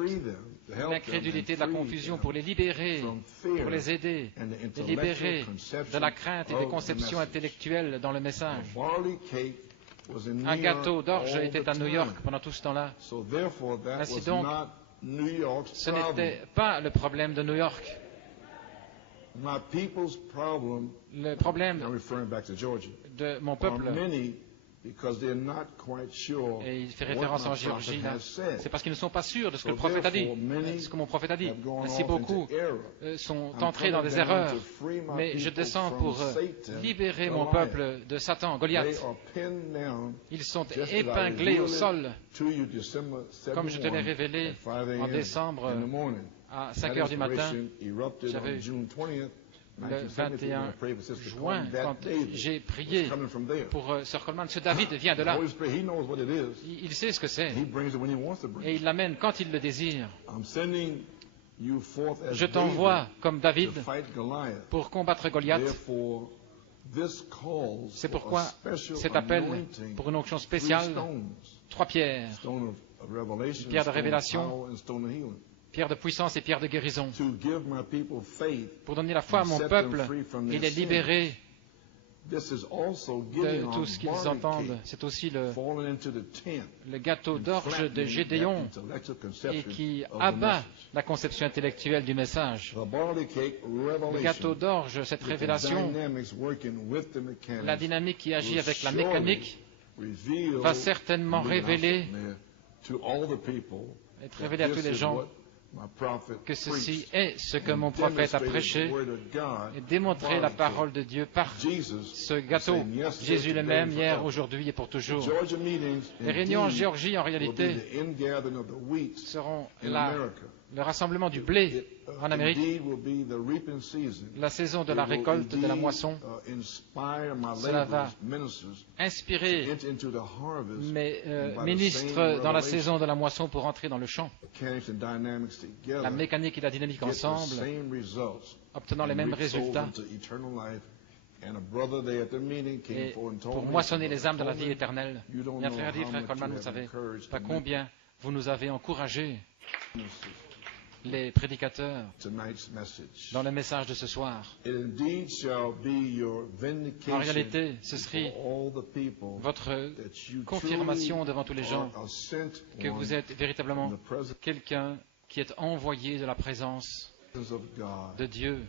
l'incrédulité, de la confusion, pour les libérer, pour les aider, les libérer de la crainte et des conceptions intellectuelles dans le message. Un gâteau d'orge était à New York pendant tout ce temps-là. Ainsi donc, ce n'était pas le problème de New York. Le problème de mon peuple, et il fait référence en Géorgie, c'est parce qu'ils ne sont pas sûrs de ce que le prophète a dit, ce que mon prophète a dit. Ainsi beaucoup sont entrés dans des erreurs, mais je descends pour libérer mon peuple de Satan, Goliath. Ils sont épinglés au sol, comme je te l'ai révélé en décembre à 5 heures du matin. J'avais le 21 juin, quand j'ai prié pour Sir Coleman, ce David vient de là. Il sait ce que c'est. Et il l'amène quand il le désire. Je t'envoie comme David pour combattre Goliath. C'est pourquoi cet appel pour une onction spéciale, 3 pierres, pierre de révélation, pierre de puissance et pierre de guérison, pour donner la foi à mon peuple et les libérer de tout ce qu'ils entendent. C'est aussi le gâteau d'orge de Gédéon et qui abat la conception intellectuelle du message. Le gâteau d'orge, cette révélation, la dynamique qui agit avec la mécanique, va certainement révéler, être révélé à tous les gens que ceci est ce que mon prophète a prêché et démontrer la parole de Dieu par ce gâteau. Jésus le même hier, aujourd'hui et pour toujours. Les réunions en Géorgie, en réalité, seront le rassemblement du blé en Amérique, la saison de la récolte, de la moisson. Cela va inspirer mes ministres dans la saison de la moisson pour entrer dans le champ. La mécanique et la dynamique ensemble, obtenant les mêmes résultats. Et pour moissonner les âmes de la vie éternelle. Et un frère a dit, frère Coleman, vous ne savez pas combien vous nous avez encouragés, les prédicateurs, dans le message de ce soir. En réalité, ce serait votre confirmation devant tous les gens que vous êtes véritablement quelqu'un qui est envoyé de la présence de Dieu.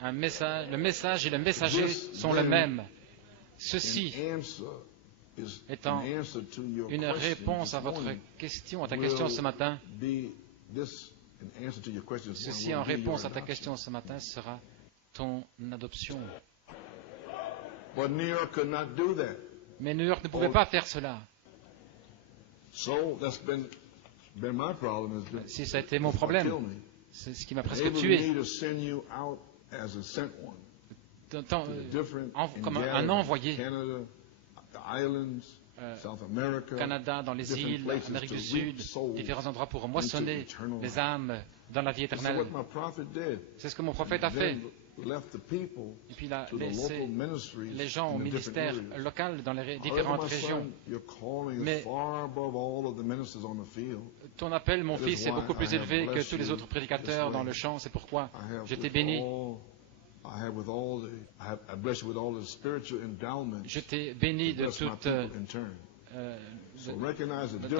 Le message et le messager sont le même. Ceci étant une réponse à votre question, à ta question ce matin, ceci en réponse à ta question ce matin sera ton adoption. Mais New York ne pouvait pas faire cela. Si ça a été mon problème, c'est ce qui m'a presque tué. Comme un envoyé. Canada, dans les îles, Amérique du Sud, différents endroits pour moissonner les âmes dans la vie éternelle. C'est ce que mon prophète a fait. Et puis il a laissé les gens au ministère local dans les différentes régions. Mais ton appel, mon fils, est beaucoup plus élevé que tous les autres prédicateurs dans le champ. C'est pourquoi je t'ai béni. Je t'ai béni de tout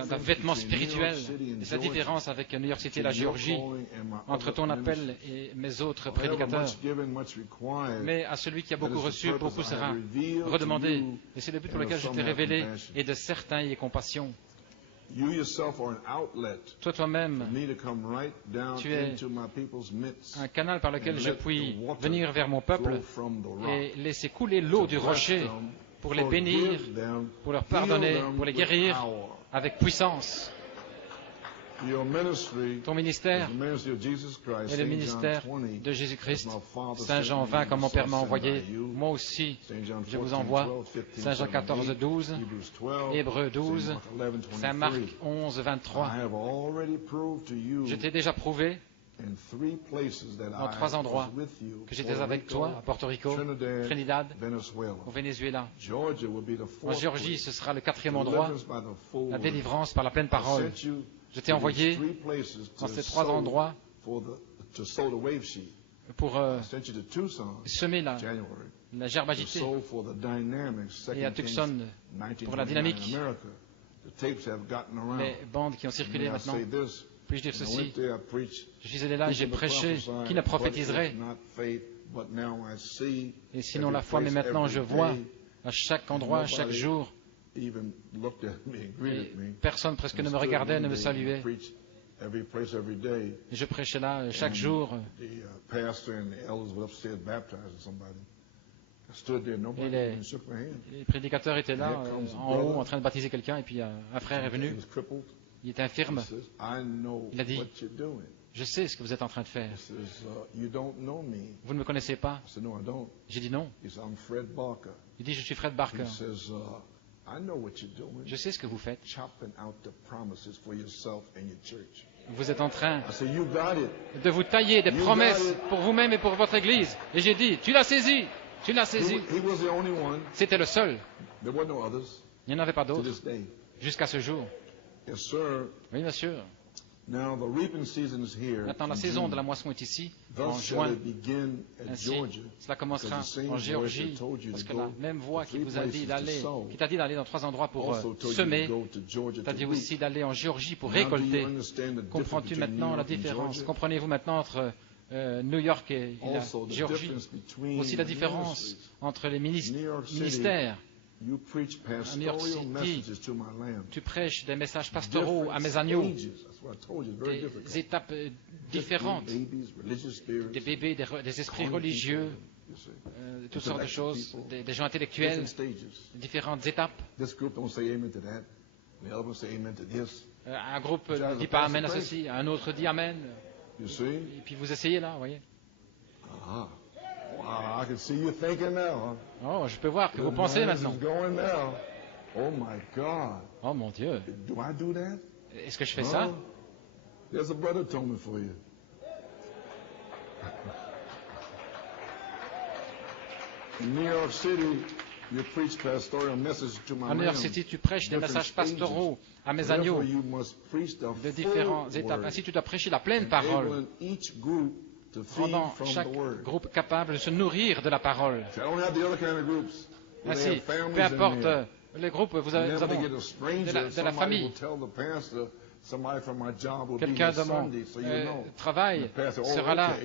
d'un vêtement spirituel. C'est la différence avec New York City et la Géorgie, entre ton appel et mes autres prédicateurs. Mais à celui qui a beaucoup reçu, beaucoup sera redemandé. Et c'est le but pour lequel je t'ai révélé, et de certains y est compassion. Toi-même, tu es un canal par lequel je puis venir vers mon peuple et laisser couler l'eau du rocher pour les bénir, pour leur pardonner, pour les guérir avec puissance. Ton ministère est le ministère de Jésus-Christ. Saint Jean 20, comme mon Père m'a envoyé, moi aussi je vous envoie. Saint Jean 14, 12, Hébreux 12, Saint Marc 11, 23. Je t'ai déjà prouvé dans 3 endroits que j'étais avec toi, à Porto Rico, Trinidad, au Venezuela. En Géorgie, ce sera le 4e endroit, la délivrance par la pleine parole. Je t'ai envoyé dans ces 3 endroits pour semer la gerbe agitée, et à Tucson pour la dynamique. Les bandes qui ont circulé maintenant. Puis-je dire ceci? Je suis allé là et j'ai prêché. Qui ne prophétiserait? Et sinon la foi, mais maintenant je vois à chaque endroit, chaque jour. Et personne presque ne me regardait, ne me saluait. Et je prêchais là chaque jour. Et les prédicateurs étaient là, en haut, en train de baptiser quelqu'un, et puis un frère est venu. Il était infirme. Il a dit, je sais ce que vous êtes en train de faire. Vous ne me connaissez pas? J'ai dit non. Il dit, je suis Fred Barker. Je sais ce que vous faites. Vous êtes en train de vous tailler des promesses pour vous-même et pour votre Église. Et j'ai dit, tu l'as saisi, tu l'as saisi. C'était le seul. Il n'y en avait pas d'autres jusqu'à ce jour. Oui, monsieur. Maintenant, la saison de la moisson est ici, en juin. Ainsi, cela commencera en Géorgie, parce que la même voie qui vous a dit d'aller, qui t'a dit d'aller dans 3 endroits pour semer, t'a dit aussi d'aller en Géorgie pour récolter. Comprends-tu maintenant la différence? Comprenez-vous maintenant entre New York et la Géorgie? Aussi la différence entre les ministères. À New York City, tu prêches des messages pastoraux à mes agneaux, des étapes différentes, des bébés, des esprits religieux, toutes sortes de choses, des gens intellectuels, différentes étapes. Un groupe ne dit pas Amen à ceci, un autre dit Amen. Et puis vous essayez là, vous voyez. Wow, I can see you thinking now. Oh, je peux voir que vous pensez maintenant. Oh my God. Oh mon Dieu. Do I do that? Est-ce que je fais ça? There's a brother told me for you. In New York City, you preach pastoral messages to my En New York City, tu prêches des messages pastoraux à mes agneaux de différentes étapes. Ainsi, tu dois prêcher la pleine parole. Rendant chaque groupe capable de se nourrir de la parole. Ainsi, peu importe les groupes, vous avez de la famille. Quelqu'un de mon travail sera là.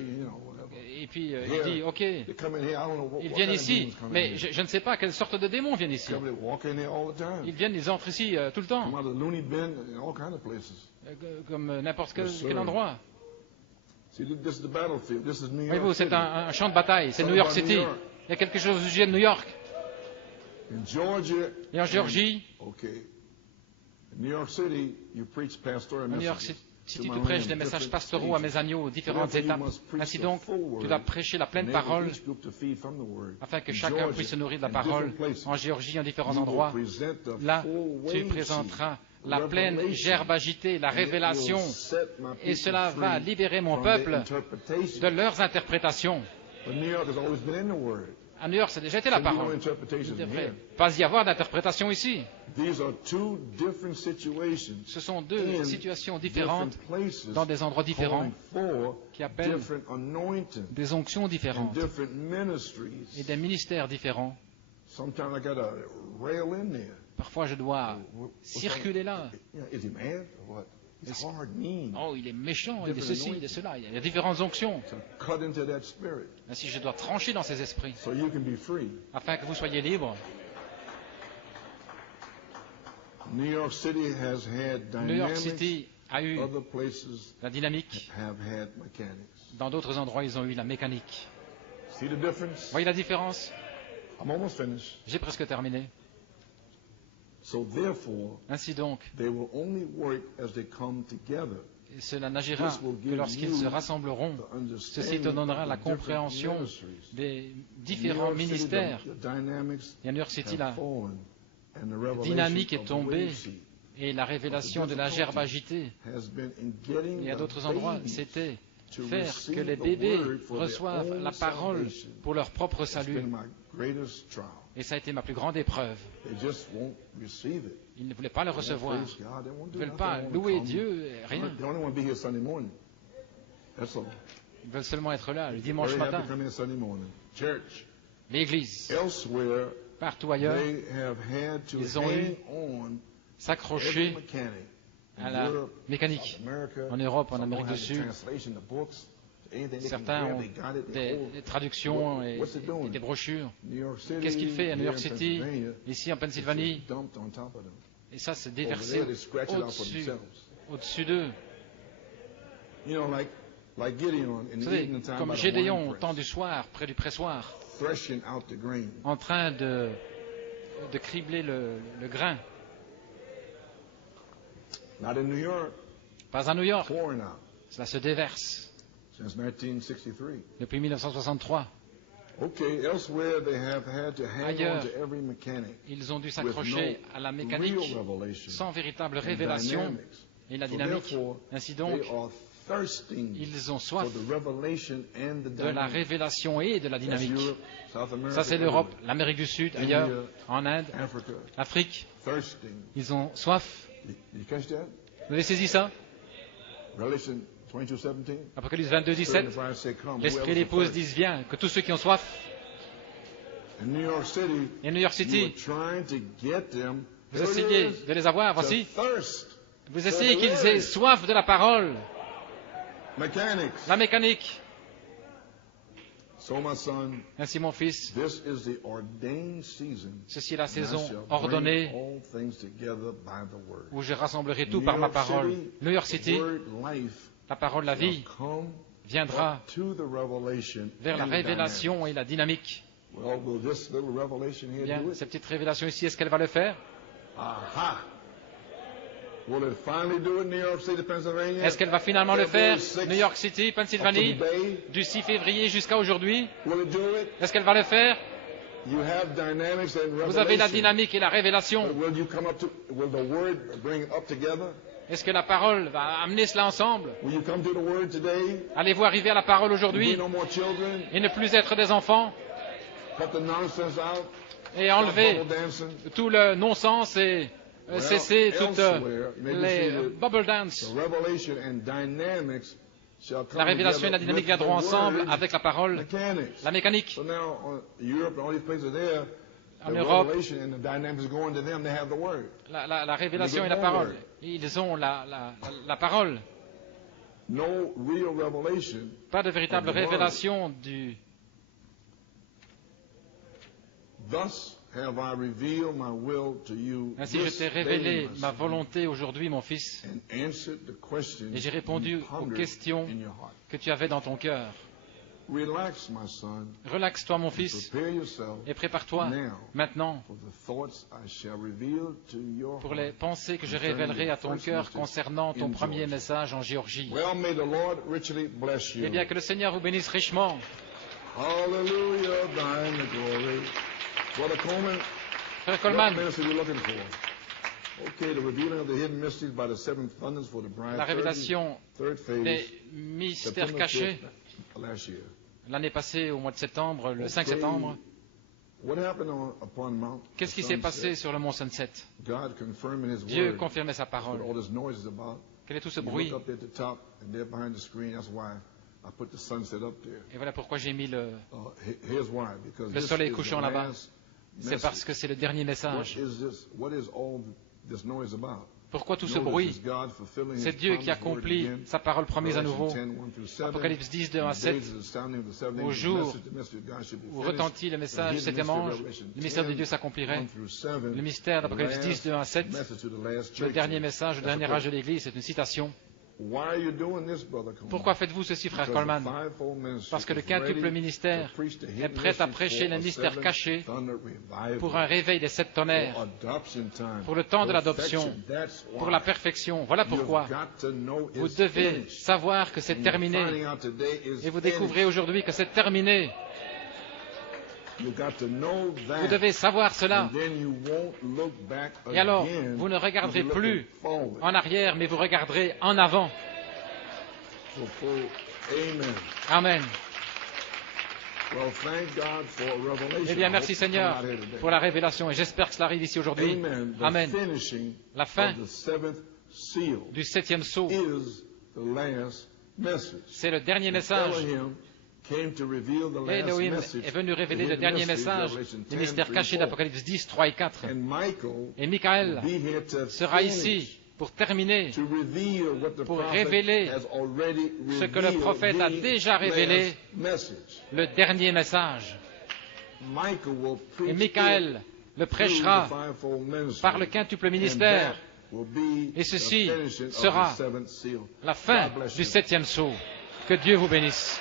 Et puis il dit, OK, ils viennent ici, mais je ne sais pas quelle sorte de démons viennent ici. Ils viennent, ils entrent ici tout le temps, comme n'importe quel endroit. Voyez-vous, c'est un champ de bataille, c'est New York City. Il y a quelque chose au sujet de New York. Et en Géorgie, en New York City, tu prêches des messages pastoraux à mes agneaux aux différentes étapes. Ainsi donc, tu dois prêcher la pleine parole afin que chacun puisse se nourrir de la parole en Géorgie, en différents endroits. Là, tu présenteras la pleine gerbe agitée, la révélation, et cela va libérer mon peuple de leurs interprétations. À New York, ça a déjà été la parole. Il ne devrait pas y avoir d'interprétation ici. Ce sont 2 situations différentes dans des endroits différents qui appellent des onctions différentes et des ministères différents. Parfois, je dois circuler là. Oh, il est méchant, il est ceci, il est cela. Il y a différentes onctions. Ainsi, je dois trancher dans ces esprits afin que vous soyez libres. New York City a eu la dynamique. Dans d'autres endroits, ils ont eu la mécanique. Voyez la différence? J'ai presque terminé. Ainsi donc, cela n'agira que lorsqu'ils se rassembleront. Ceci te donnera la compréhension des différents ministères. Et à New York City, la dynamique est tombée et la révélation de la gerbe agitée. Et à d'autres endroits, c'était faire que les bébés reçoivent la parole pour leur propre salut. Et ça a été ma plus grande épreuve. Ils ne voulaient pas le recevoir. Ils ne veulent pas louer Dieu, rien. Ils veulent seulement être là le dimanche matin. L'église, partout ailleurs, ils ont eu s'accrocher à la mécanique. En Europe, en Amérique du Sud, certains ont des traductions et des brochures. Qu'est-ce qu'il fait à New York City, ici en Pennsylvanie? Et ça, c'est déversé au-dessus d'eux. Vous savez, comme Gédéon au temps du soir, près du pressoir, en train de cribler le grain. Pas à New York. Cela se déverse. Depuis 1963. Ailleurs, ils ont dû s'accrocher à la mécanique sans véritable révélation et la dynamique. Ainsi donc, ils ont soif de la révélation et de la dynamique. Ça, c'est l'Europe, l'Amérique du Sud, ailleurs, en Inde, Afrique. Ils ont soif. Vous avez saisi ça? Apocalypse 22, 17. L'esprit et l'épouse disent viens, que tous ceux qui ont soif. Et New York City, vous essayez de les avoir, voici. Vous essayez qu'ils aient soif de la parole. La mécanique. Ainsi, mon fils, ceci est la saison ordonnée où je rassemblerai tout par ma parole. New York City, la parole, la vie, viendra vers la révélation et la dynamique. Bien, cette petite révélation ici, est-ce qu'elle va le faire? Est-ce qu'elle va finalement le faire? New York City, Pennsylvanie, du 6 février jusqu'à aujourd'hui. Est-ce qu'elle va le faire? Vous avez la dynamique et la révélation. Est-ce que la parole va amener cela ensemble? Allez-vous arriver à la parole aujourd'hui et ne plus être des enfants et enlever tout le non-sens et cesser toutes les bubble dance? La révélation et la dynamique viendront ensemble avec la parole, la mécanique. En Europe, la révélation et la parole, ils ont la parole. Pas de véritable révélation du... Ainsi je t'ai révélé ma volonté aujourd'hui, mon fils, et j'ai répondu aux questions que tu avais dans ton cœur. Relaxe-toi, mon fils, et prépare-toi maintenant pour les pensées que je révélerai à ton cœur concernant ton premier message en Géorgie. Eh bien, que le Seigneur vous bénisse richement. Frère Coleman, la révélation des mystères cachés l'année passée, au mois de septembre, le 5 septembre. Qu'est-ce qui s'est passé sur le mont Sunset? Dieu confirmait sa parole. Quel est tout ce bruit? Et voilà pourquoi j'ai mis le soleil couchant là-bas. C'est parce que c'est le dernier message. Pourquoi tout ce bruit? C'est Dieu qui accomplit sa parole promise à nouveau. Apocalypse 10, 2 à 7, au jour où retentit le message du septième ange, le mystère de Dieu s'accomplirait. Le mystère d'Apocalypse 10, 2 à 7, le dernier message, le dernier âge de l'Église, c'est une citation. Pourquoi faites-vous ceci, frère Coleman? Parce que le quintuple ministère est prêt à prêcher les mystères cachés pour un réveil des 7 tonnerres, pour le temps de l'adoption, pour la perfection. Voilà pourquoi vous devez savoir que c'est terminé. Et vous découvrez aujourd'hui que c'est terminé. Vous devez savoir cela. Et alors, vous ne regarderez plus en arrière, mais vous regarderez en avant. Amen. Eh bien, merci Seigneur pour la révélation et j'espère que cela arrive ici aujourd'hui. Amen. La fin du 7e sceau, c'est le dernier message. Elohim est venu révéler le dernier message du mystère caché d'Apocalypse 10, 3 et 4. Et Michael sera ici pour terminer, pour révéler ce que le prophète a déjà révélé, le dernier message. Et Michael le prêchera par le quintuple ministère. Et ceci sera la fin du 7e sceau. Que Dieu vous bénisse.